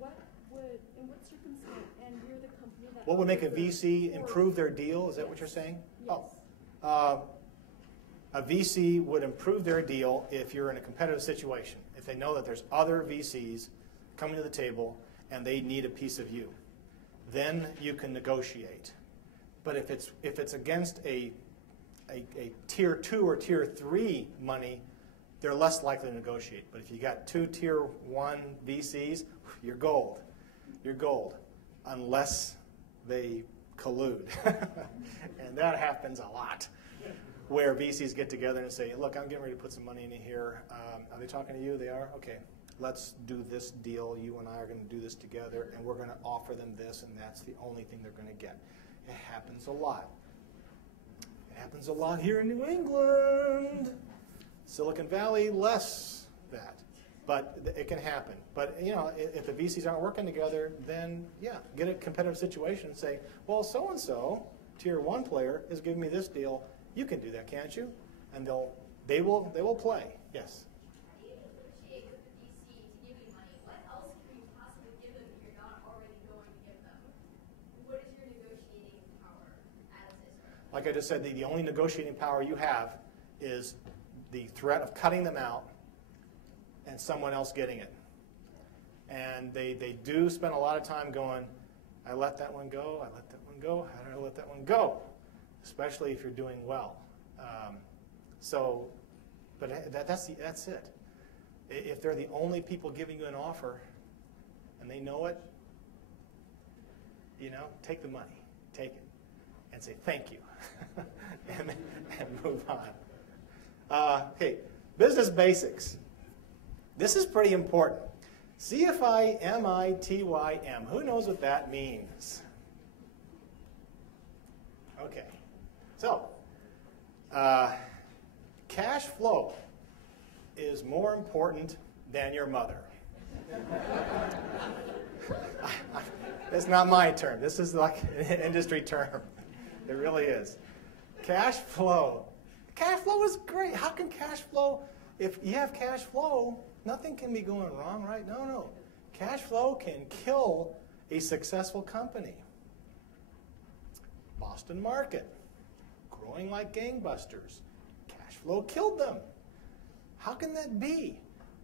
what circumstance, and you're the company that... What would make a offers VC or- improve their deal? Is that what you're saying? Yes. Oh. A VC would improve their deal if you're in a competitive situation, if they know that there's other VCs coming to the table and they need a piece of you. Then you can negotiate. But if it's against a tier 2 or tier 3 money, they're less likely to negotiate. But if you got 2 tier 1 VCs, you're gold. You're gold, unless they collude. And that happens a lot, where VCs get together and say, look, I'm getting ready to put some money in here. Are they talking to you? They are? Okay, let's do this deal. You and I are going to do this together, and we're going to offer them this, and that's the only thing they're going to get. It happens a lot. It happens a lot here in New England. Silicon Valley, less that. But it can happen. But you know, if the VCs aren't working together, then yeah, get a competitive situation and say, well, so-and-so, tier 1 player, is giving me this deal. You can do that, can't you? And they will play. Yes. How do you negotiate with the VC to give you money? What else can you possibly give them if you're not already going to give them? What is your negotiating power as a startup? Like I just said, the only negotiating power you have is the threat of cutting them out and someone else getting it. And they do spend a lot of time going, I let that one go, I let that one go, how did I let that one go? Especially if you're doing well. But that's it. If they're the only people giving you an offer and they know it, you know, take the money, take it, and say thank you, and move on. Okay, business basics. This is pretty important. CFI-MITYM. Who knows what that means? Okay. So, cash flow is more important than your mother. It's not my term. This is like an industry term. It really is. Cash flow. Cash flow is great. How can cash flow, if you have cash flow, nothing can be going wrong, right? No. Cash flow can kill a successful company. Boston market, growing like gangbusters. Cash flow killed them. How can that be?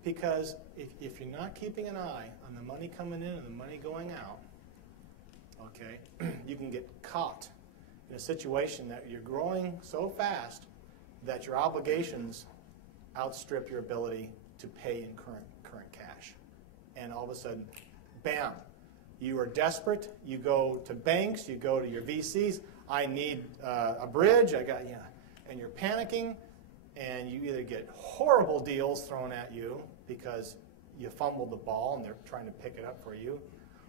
Because if you're not keeping an eye on the money coming in and the money going out, okay, you can get caught in a situation that you're growing so fast that your obligations outstrip your ability to pay in current cash. And all of a sudden, bam, you are desperate. You go to banks. You go to your VCs. I need a bridge. And you're panicking, and you either get horrible deals thrown at you because you fumbled the ball and they're trying to pick it up for you,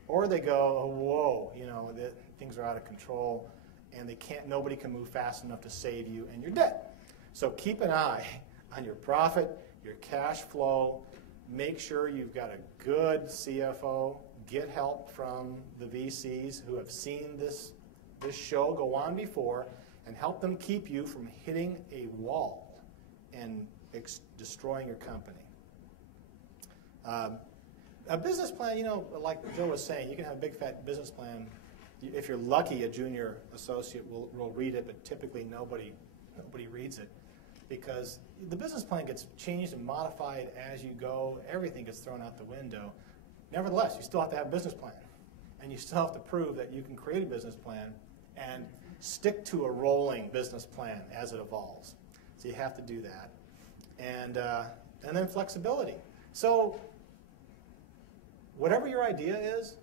or they go, oh, whoa, you know, things are out of control, and nobody can move fast enough to save you, and you're dead. So keep an eye on your profit, your cash flow. Make sure you've got a good CFO. Get help from the VCs who have seen this show go on before, and help them keep you from hitting a wall and destroying your company. A business plan, you know, like Joe was saying, you can have a big fat business plan. If you're lucky, a junior associate will read it, but typically nobody reads it, because the business plan gets changed and modified as you go. Everything gets thrown out the window. Nevertheless, you still have to have a business plan, and you still have to prove that you can create a business plan and stick to a rolling business plan as it evolves. So you have to do that, and then flexibility. So whatever your idea is,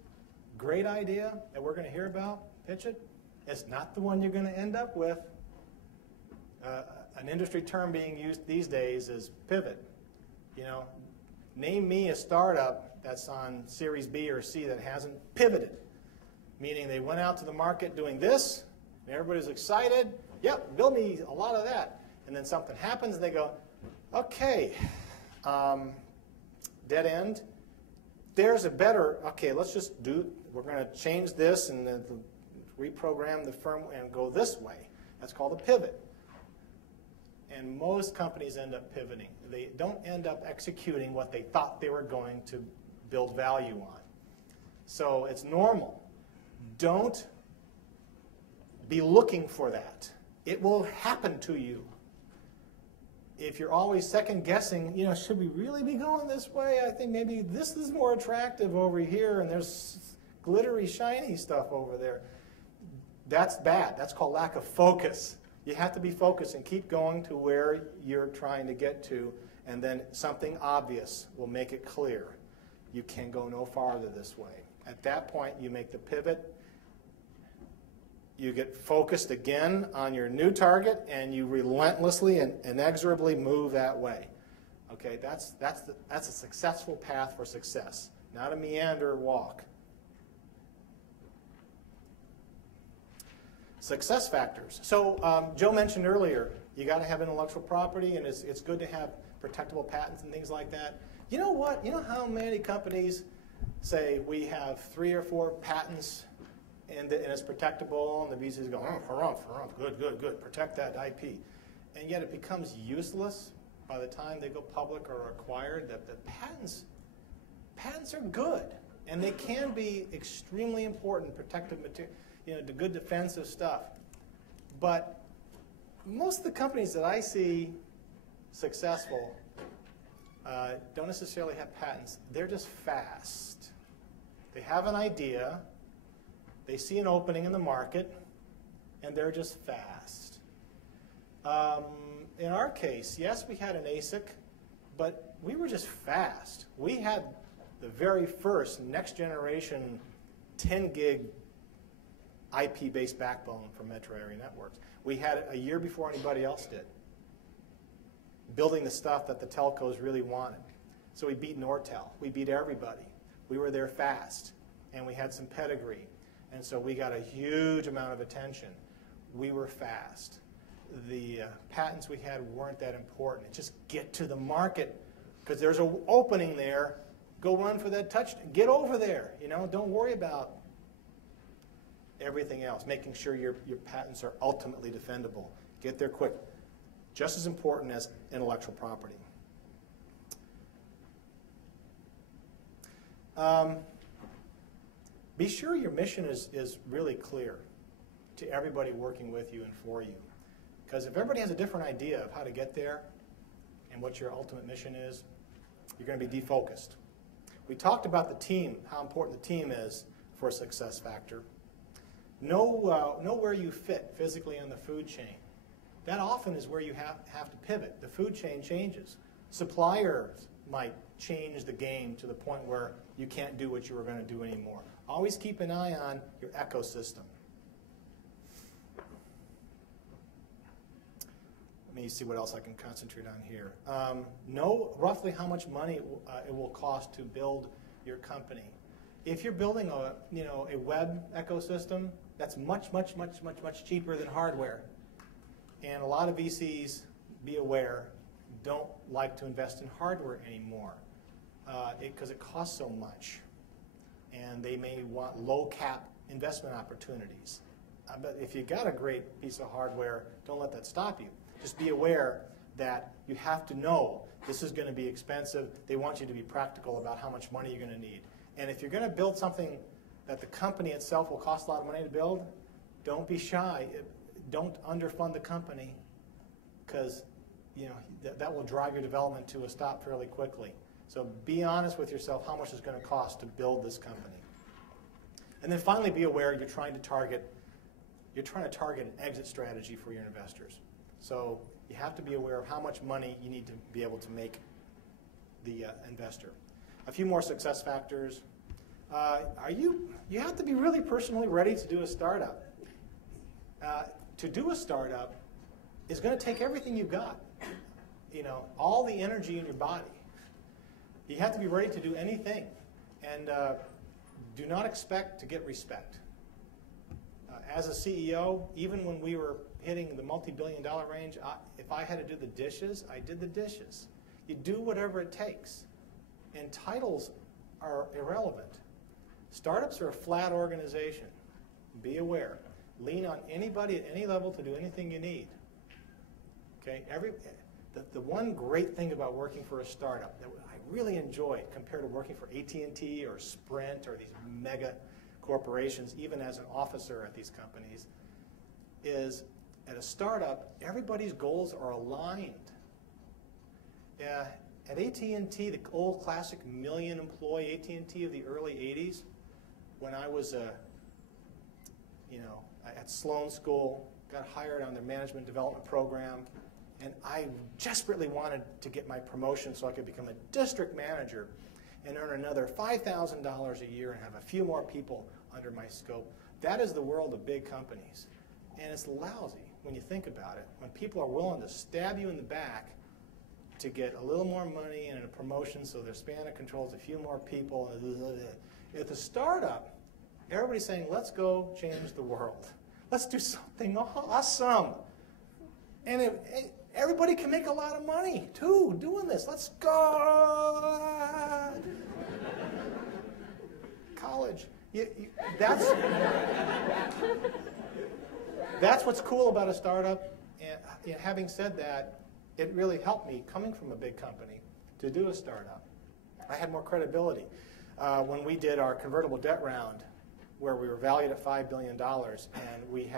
great idea that we're going to hear about, pitch it. It's not the one you're going to end up with. An industry term being used these days is pivot. You know, name me a startup that's on Series B or C that hasn't pivoted, meaning they went out to the market doing this, and everybody's excited. Yep, build me a lot of that. And then something happens, and they go, okay, dead end. there's a better, okay, let's just we're going to change this and then reprogram the firm and go this way. That's called a pivot. And most companies end up pivoting. They don't end up executing what they thought they were going to build value on. So it's normal. Don't be looking for that. It will happen to you. If you're always second guessing, should we really be going this way? I think maybe this is more attractive over here and there's glittery, shiny stuff over there. That's bad. That's called lack of focus. You have to be focused and keep going to where you're trying to get to, and then something obvious will make it clear. You can go no farther this way. At that point, you make the pivot. You get focused again on your new target, and you relentlessly and inexorably move that way. Okay, that's a successful path for success, not a meander walk. Success factors. So Joe mentioned earlier, you got to have intellectual property, and it's good to have protectable patents and things like that. You know what? You know how many companies say we have 3 or 4 patents and it's protectable, and the VCs go, good, protect that IP. And yet it becomes useless by the time they go public or are acquired. That the patents are good, and they can be extremely important protective material, the good defensive stuff. But most of the companies that I see successful don't necessarily have patents. They're just fast. They have an idea. They see an opening in the market, and they're just fast. In our case, yes, we had an ASIC, but we were just fast. We had the very first next generation 10 gig IP-based backbone for metro area networks. We had it a year before anybody else did, building the stuff that the telcos really wanted. So we beat Nortel. We beat everybody. We were there fast, and we had some pedigree. And so we got a huge amount of attention. We were fast. The patents we had weren't that important. Just get to the market, because there's an opening there. Go run for that touchdown. Get over there. Don't worry about everything else, making sure your patents are ultimately defendable. Get there quick. Just as important as intellectual property. Be sure your mission is really clear to everybody working with you and for you. Because if everybody has a different idea of how to get there and what your ultimate mission is, you're going to be defocused. We talked about the team, how important the team is for a success factor. Know where you fit physically on the food chain. That often is where you have to pivot. The food chain changes. Suppliers might change the game to the point where you can't do what you were going to do anymore. Always keep an eye on your ecosystem. Let me see what else I can concentrate on here. Know roughly how much money it will cost to build your company. If you're building a web ecosystem, that's much cheaper than hardware. And a lot of VCs, be aware, don't like to invest in hardware anymore because it costs so much. And they may want low cap investment opportunities. But if you got a great piece of hardware, don't let that stop you. Just be aware that you have to know this is going to be expensive. They want you to be practical about how much money you're going to need. And if you're going to build something that the company itself will cost a lot of money to build, don't be shy. Don't underfund the company, because that will drive your development to a stop fairly quickly. So be honest with yourself how much it's going to cost to build this company. And then finally, be aware you're trying to target an exit strategy for your investors. So you have to be aware of how much money you need to be able to make the investor. A few more success factors. You have to be really personally ready to do a startup. To do a startup is going to take everything you've got, all the energy in your body. You have to be ready to do anything, and do not expect to get respect. As a CEO, even when we were hitting the multi-billion-dollar range, if I had to do the dishes, I did the dishes. You do whatever it takes. And titles are irrelevant. Startups are a flat organization. Be aware. Lean on anybody at any level to do anything you need. Okay? The one great thing about working for a startup that I really enjoyed compared to working for AT&T or Sprint or these mega corporations, even as an officer at these companies, is at a startup, everybody's goals are aligned. At AT&T, the old classic million-employee AT&T of the early 80s, when I was at Sloan School, got hired on their management development program, and I desperately wanted to get my promotion so I could become a district manager and earn another $5,000 a year and have a few more people under my scope. That is the world of big companies. And it's lousy when you think about it. When people are willing to stab you in the back to get a little more money and a promotion so their span of control is a few more people. At the startup, everybody's saying, let's go change the world. Let's do something awesome. And everybody can make a lot of money, too, doing this. Let's go. College. That's what's cool about a startup. And having said that, it really helped me, coming from a big company, to do a startup. I had more credibility. When we did our convertible debt round, where we were valued at $5 billion, and we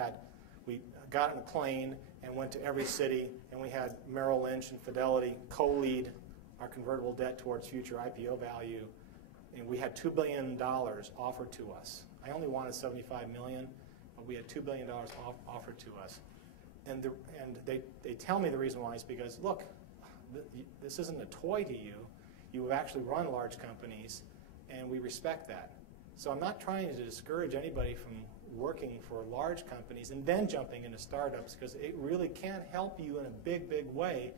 got in a plane and went to every city, and we had Merrill Lynch and Fidelity co-lead our convertible debt towards future IPO value, and we had $2 billion offered to us. I only wanted $75 million, but we had $2 billion offered to us. And they tell me the reason why is because, look, this isn't a toy to you. You have actually run large companies, and we respect that. So I'm not trying to discourage anybody from working for large companies and then jumping into startups, because it really can help you in a big, big way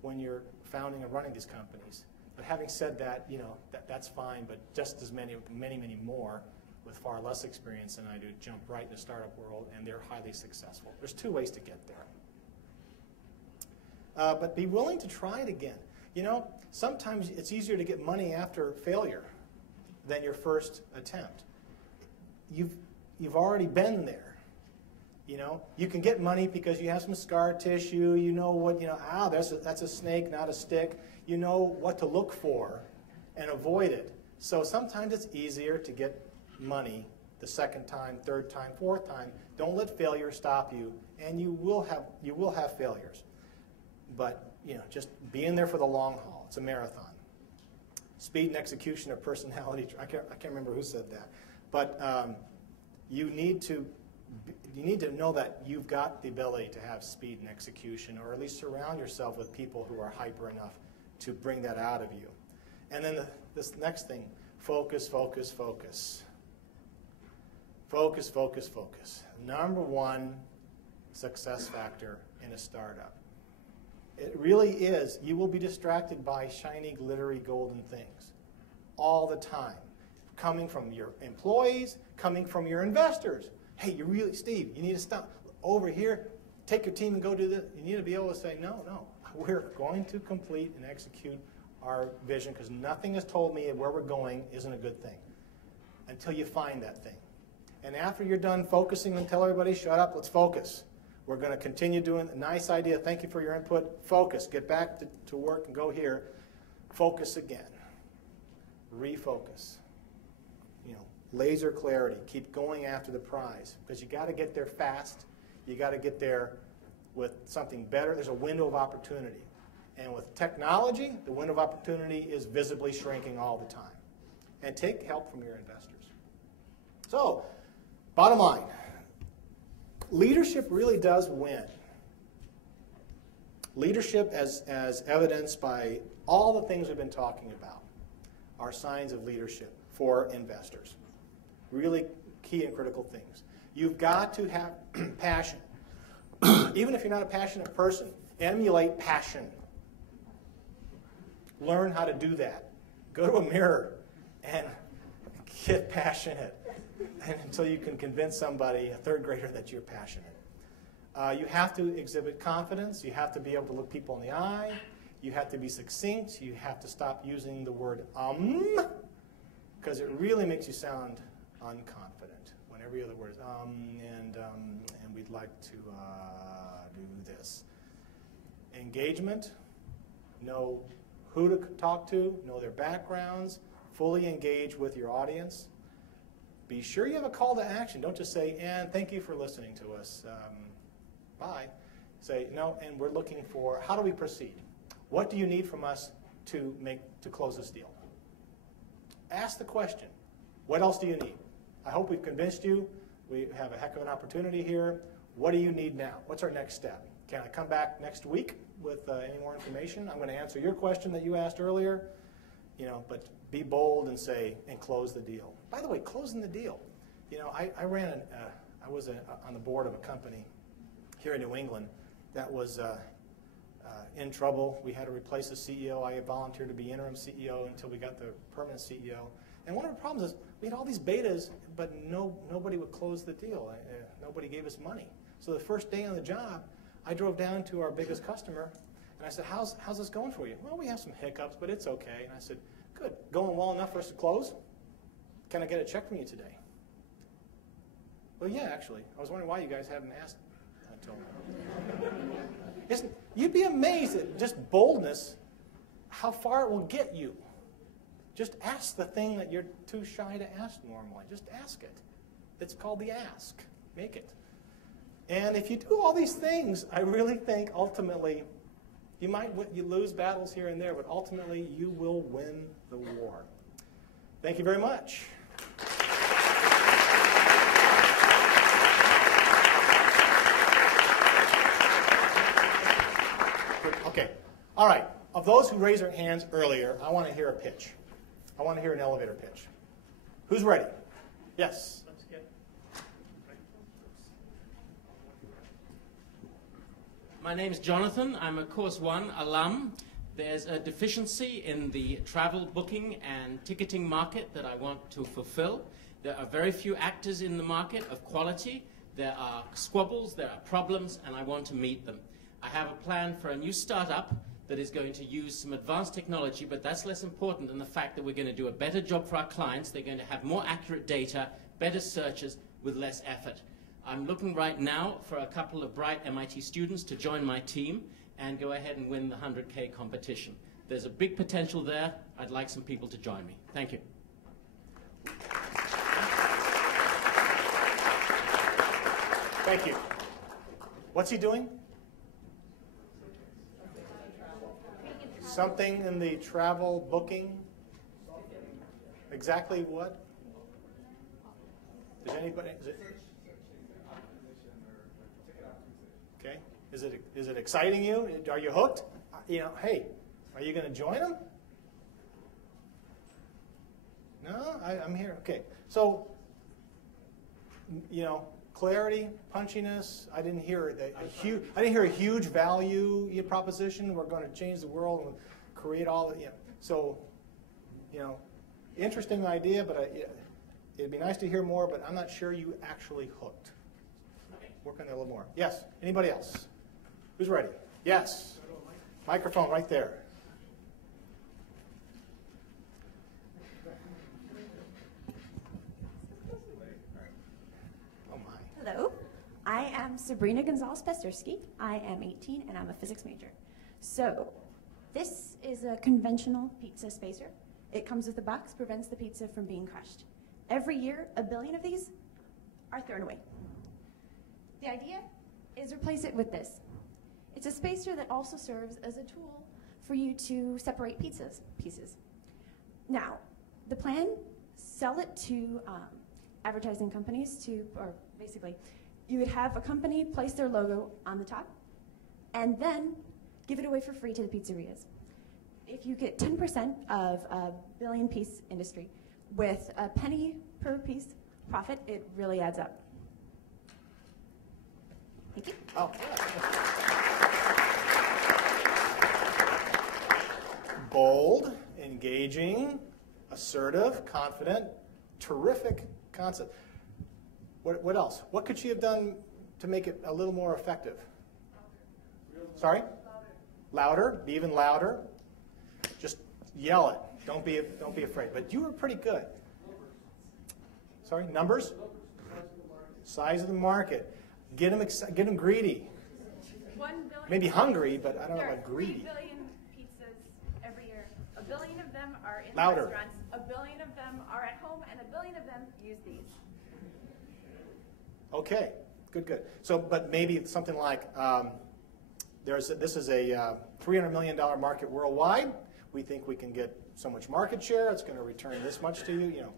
when you're founding and running these companies. But having said that, that's fine, but just as many more with far less experience than I do jump right in the startup world, and they're highly successful. There's two ways to get there. But be willing to try it again. Sometimes it's easier to get money after failure than your first attempt. You've already been there. You can get money because you have some scar tissue. You know what, that's a snake, not a stick. You know what to look for and avoid it. So sometimes it's easier to get money the second time, third time, fourth time. Don't let failure stop you, and you will have failures. But just be in there for the long haul. It's a marathon. Speed and execution are personality. I can't remember who said that, but you need to know that you've got the ability to have speed and execution, or at least surround yourself with people who are hyper enough to bring that out of you. And then this next thing: focus, focus, focus. Focus, focus, focus. Number one success factor in a startup. It really is. You will be distracted by shiny, glittery, golden things all the time, coming from your employees, coming from your investors. Hey, Steve, you need to stop over here. Take your team and go do this. You need to be able to say, no, we're going to complete and execute our vision, because nothing has told me where we're going isn't a good thing until you find that thing. And after you're done focusing and tell everybody, shut up, let's focus. We're going to continue doing a nice idea. Thank you for your input. Focus. Get back to work and go here. Focus again. Refocus. Laser clarity. Keep going after the prize, because you got to get there fast. You got to get there with something better. There's a window of opportunity. And with technology, the window of opportunity is visibly shrinking all the time. And take help from your investors. So, bottom line, leadership really does win. Leadership, as evidenced by all the things we've been talking about, are signs of leadership for investors. Really key and critical things. You've got to have passion. Even if you're not a passionate person, emulate passion. Learn how to do that. Go to a mirror and get passionate until you can convince somebody, a third grader, that you're passionate. You have to exhibit confidence. You have to be able to look people in the eye. You have to be succinct. You have to stop using the word because it really makes you sound unconfident when every other word is and we'd like to do this. Engagement, know who to talk to, know their backgrounds, fully engage with your audience. Be sure you have a call to action. Don't just say, and thank you for listening to us. Bye. Say, no, and we're looking for, how do we proceed? What do you need from us to close this deal? Ask the question. What else do you need? I hope we've convinced you. We have a heck of an opportunity here. What do you need now? What's our next step? Can I come back next week with any more information? I'm going to answer your question that you asked earlier. But be bold and say, and close the deal. By the way, closing the deal. I was on the board of a company here in New England that was in trouble. We had to replace the CEO. I volunteered to be interim CEO until we got the permanent CEO. And one of the problems is we had all these betas, but nobody would close the deal. Nobody gave us money. So the first day on the job, I drove down to our biggest customer, and I said, how's this going for you? Well, we have some hiccups, but it's okay. And I said, good. Going well enough for us to close? Can I get a check from you today? Well, yeah, actually. I was wondering why you guys hadn't asked until... You'd be amazed at just boldness, how far it will get you. Just ask the thing that you're too shy to ask normally. Just ask it. It's called the ask. Make it. And if you do all these things, I really think ultimately, you lose battles here and there, but ultimately you will win the war. Thank you very much. Okay. All right. Of those who raised their hands earlier, I want to hear a pitch. I want to hear an elevator pitch. Who's ready? Yes. My name is Jonathan. I'm a Course 1 alum. There's a deficiency in the travel booking and ticketing market that I want to fulfill. There are very few actors in the market of quality. There are squabbles, there are problems, and I want to meet them. I have a plan for a new startup that is going to use some advanced technology, but that's less important than the fact that we're going to do a better job for our clients. They're going to have more accurate data, better searches with less effort. I'm looking right now for a couple of bright MIT students to join my team and go ahead and win the 100K competition. There's a big potential there. I'd like some people to join me. Thank you. Thank you. What's he doing? Something in the travel booking? Exactly what? Does anybody? Okay. Is it exciting you? Are you hooked? Hey, are you going to join them? No, I'm here. Okay. So, clarity, punchiness. I didn't hear a huge value proposition. We're going to change the world and create all. So, interesting idea, but it'd be nice to hear more. But I'm not sure you actually hooked. Work on that a little more. Yes. Anybody else? Who's ready? Yes. Microphone right there. Hello, I am Sabrina Gonzalez-Pesterski. I am 18 and I'm a physics major. So this is a conventional pizza spacer. It comes with a box, prevents the pizza from being crushed. Every year, 1 billion of these are thrown away. The idea is replace it with this. It's a spacer that also serves as a tool for you to separate pieces. Now, the plan, sell it to advertising companies or basically, you would have a company place their logo on the top and then give it away for free to the pizzerias. If you get 10% of a billion-piece industry with a penny per piece profit, it really adds up. Thank you. Oh. Bold, engaging, assertive, confident, terrific concept. What else? What could she have done to make it a little more effective? Sorry? Louder. Be even louder. Just yell it. Don't be afraid. But you were pretty good. Sorry, numbers? Size of the market. Get them greedy. 1 billion. Maybe hungry, but I don't know There are about greedy. 3 billion pizzas every year. 1 billion of them are in Louder. restaurants. 1 billion of them are at home, and 1 billion of them use these. Okay, good. So, but maybe something like this is a $300 million market worldwide. We think we can get so much market share. It's going to return this much to you. You know,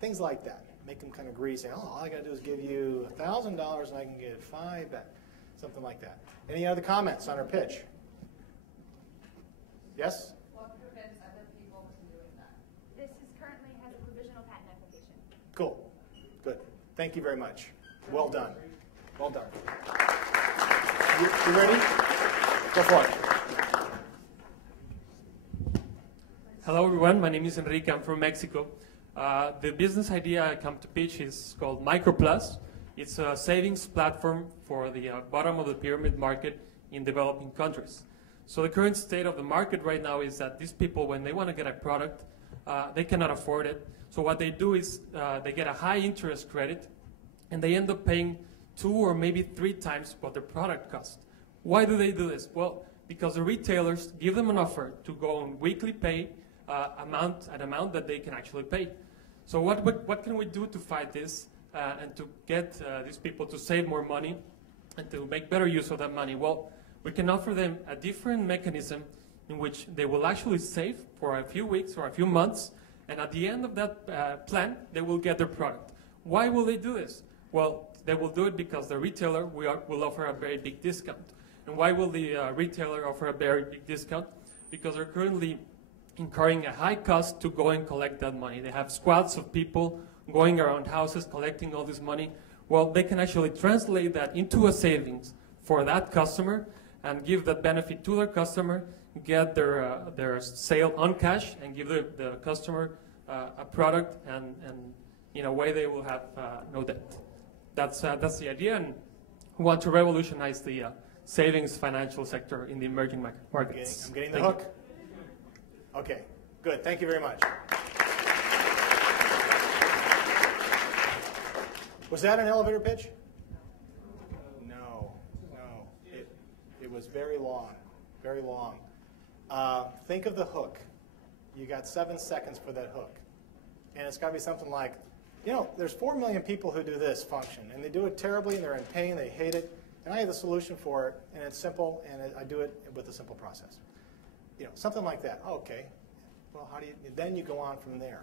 things like that. Make them kind of greedy. Say, oh, all I got to do is give you $1,000 and I can get $5 back. Something like that. Any other comments on our pitch? Yes? What prevents other people from doing that? This currently has a provisional patent application. Cool. Good. Thank you very much. Well done. Well done. You ready? Go for it. Hello everyone, my name is Enrique, I'm from Mexico. The business idea I come to pitch is called MicroPlus. It's a savings platform for the bottom of the pyramid market in developing countries. So the current state of the market right now is that these people, when they want to get a product, they cannot afford it. So what they do is they get a high interest credit and they end up paying 2 or maybe 3 times what their product costs. Why do they do this? Well, because the retailers give them an offer to go on weekly pay an amount that they can actually pay. So what can we do to fight this and to get these people to save more money and to make better use of that money? Well, we can offer them a different mechanism in which they will actually save for a few weeks or a few months, and at the end of that plan, they will get their product. Why will they do this? Well, they will do it because the retailer will offer a very big discount. And why will the retailer offer a very big discount? Because they're currently incurring a high cost to go and collect that money. They have squads of people going around houses collecting all this money. Well, they can actually translate that into a savings for that customer and give that benefit to their customer, get their sale on cash, and give the customer a product, and in a way they will have no debt. That's the idea, and we want to revolutionize the savings financial sector in the emerging markets. I'm getting the hook. Okay, good. Thank you very much. Was that an elevator pitch? No. It was very long, very long. Think of the hook. You got 7 seconds for that hook. And it's got to be something like, you know, there's 4 million people who do this function, and they do it terribly, and they're in pain, they hate it, and I have the solution for it, and it's simple, and I do it with a simple process. You know, something like that. Oh, okay. Well, how do you? Then you go on from there,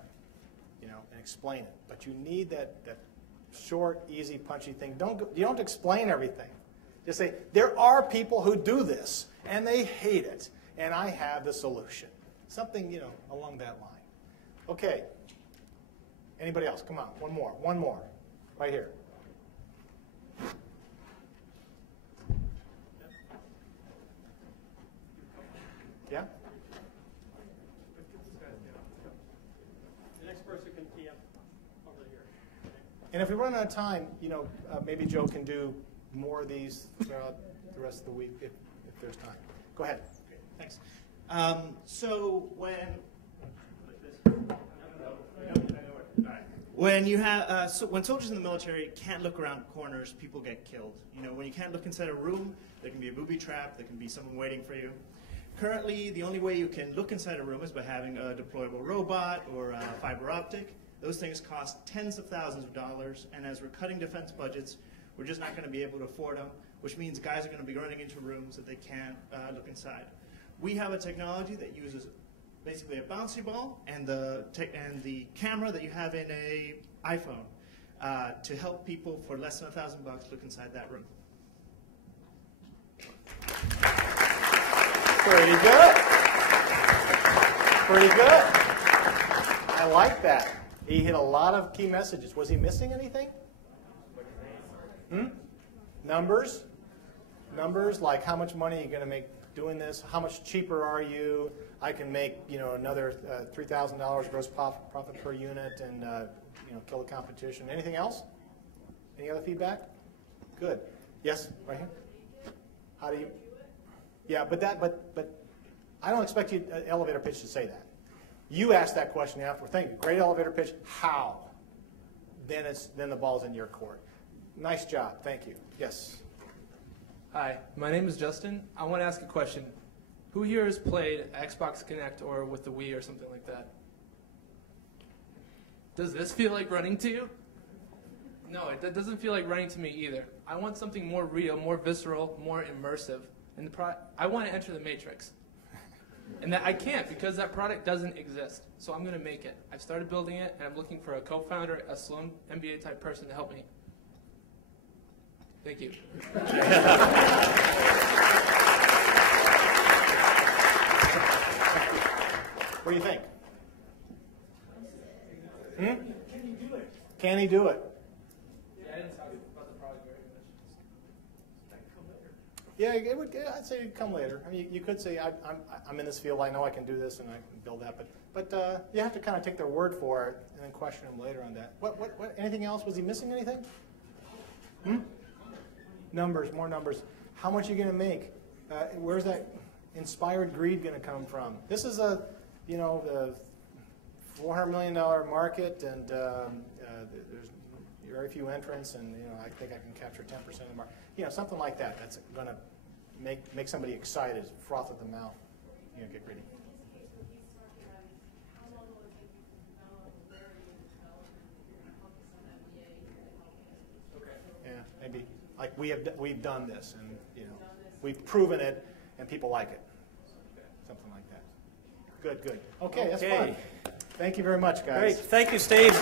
you know, and explain it. But you need that short, easy, punchy thing. You don't explain everything. Just say there are people who do this, and they hate it, and I have the solution. Something, you know, along that line. Okay. Anybody else? Come on. One more. Right here. Yeah? The next person can tee up over here. And if we run out of time, you know, maybe Joe can do more of these throughout the rest of the week if there's time. Go ahead. Okay, thanks. So when soldiers in the military can't look around corners, people get killed. You know, when you can't look inside a room, there can be a booby trap, there can be someone waiting for you. Currently, the only way you can look inside a room is by having a deployable robot or a fiber optic. Those things cost tens of thousands of dollars, and as we're cutting defense budgets, we're just not going to be able to afford them, which means guys are going to be running into rooms that they can't look inside. We have a technology that uses basically a bouncy ball and the camera that you have in an iPhone to help people for less than $1,000 look inside that room. Pretty good. Pretty good. I like that. He hit a lot of key messages. Was he missing anything? Numbers? Numbers, like how much money are you going to make doing this? How much cheaper are you? I can make, you know, another $3,000 gross profit per unit and you know, kill the competition. Anything else? Any other feedback? Good. Yes, right here. How do you? Yeah, but I don't expect you an elevator pitch to say that. You asked that question after. Thank you. Great elevator pitch. How then the ball's in your court. Nice job. Thank you. Yes. Hi, my name is Justin. I want to ask a question. Who here has played Xbox Connect or with the Wii or something like that? Does this feel like running to you? No, it doesn't feel like running to me either. I want something more real, more visceral, more immersive. And I want to enter the Matrix. And that I can't because that product doesn't exist. So I'm going to make it. I've started building it, and I'm looking for a co-founder, a Sloan MBA type person to help me. Thank you. What do you think? Can he do it? Can he do it? Yeah, I didn't talk about the product very much. Yeah, I'd say it'd come later. I mean, you could say I'm in this field. I know I can do this, and I can build that. But you have to kind of take their word for it, and then question them later on that. What? Anything else? Was he missing anything? Numbers, more numbers. How much are you going to make? Where's that inspired greed going to come from? This is a, the $400 million market, and there's very few entrants, and I think I can capture 10% of the market. Something like that. That's going to make somebody excited, froth at the mouth. Get greedy. Yeah, maybe like we've done this, and we've proven it, and people like it. Something like that. Good. Okay, that's fun. Thank you very much, guys. Great. Thank you, Steve.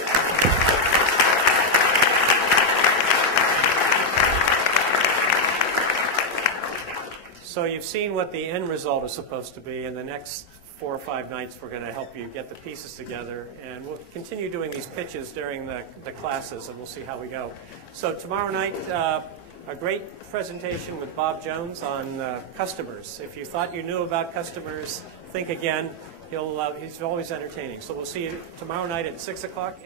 So you've seen what the end result is supposed to be. In the next 4 or 5 nights, we're going to help you get the pieces together. And we'll continue doing these pitches during the classes, and we'll see how we go. So tomorrow night, a great presentation with Bob Jones on customers. If you thought you knew about customers, think again. He's always entertaining. So we'll see you tomorrow night at 6 o'clock.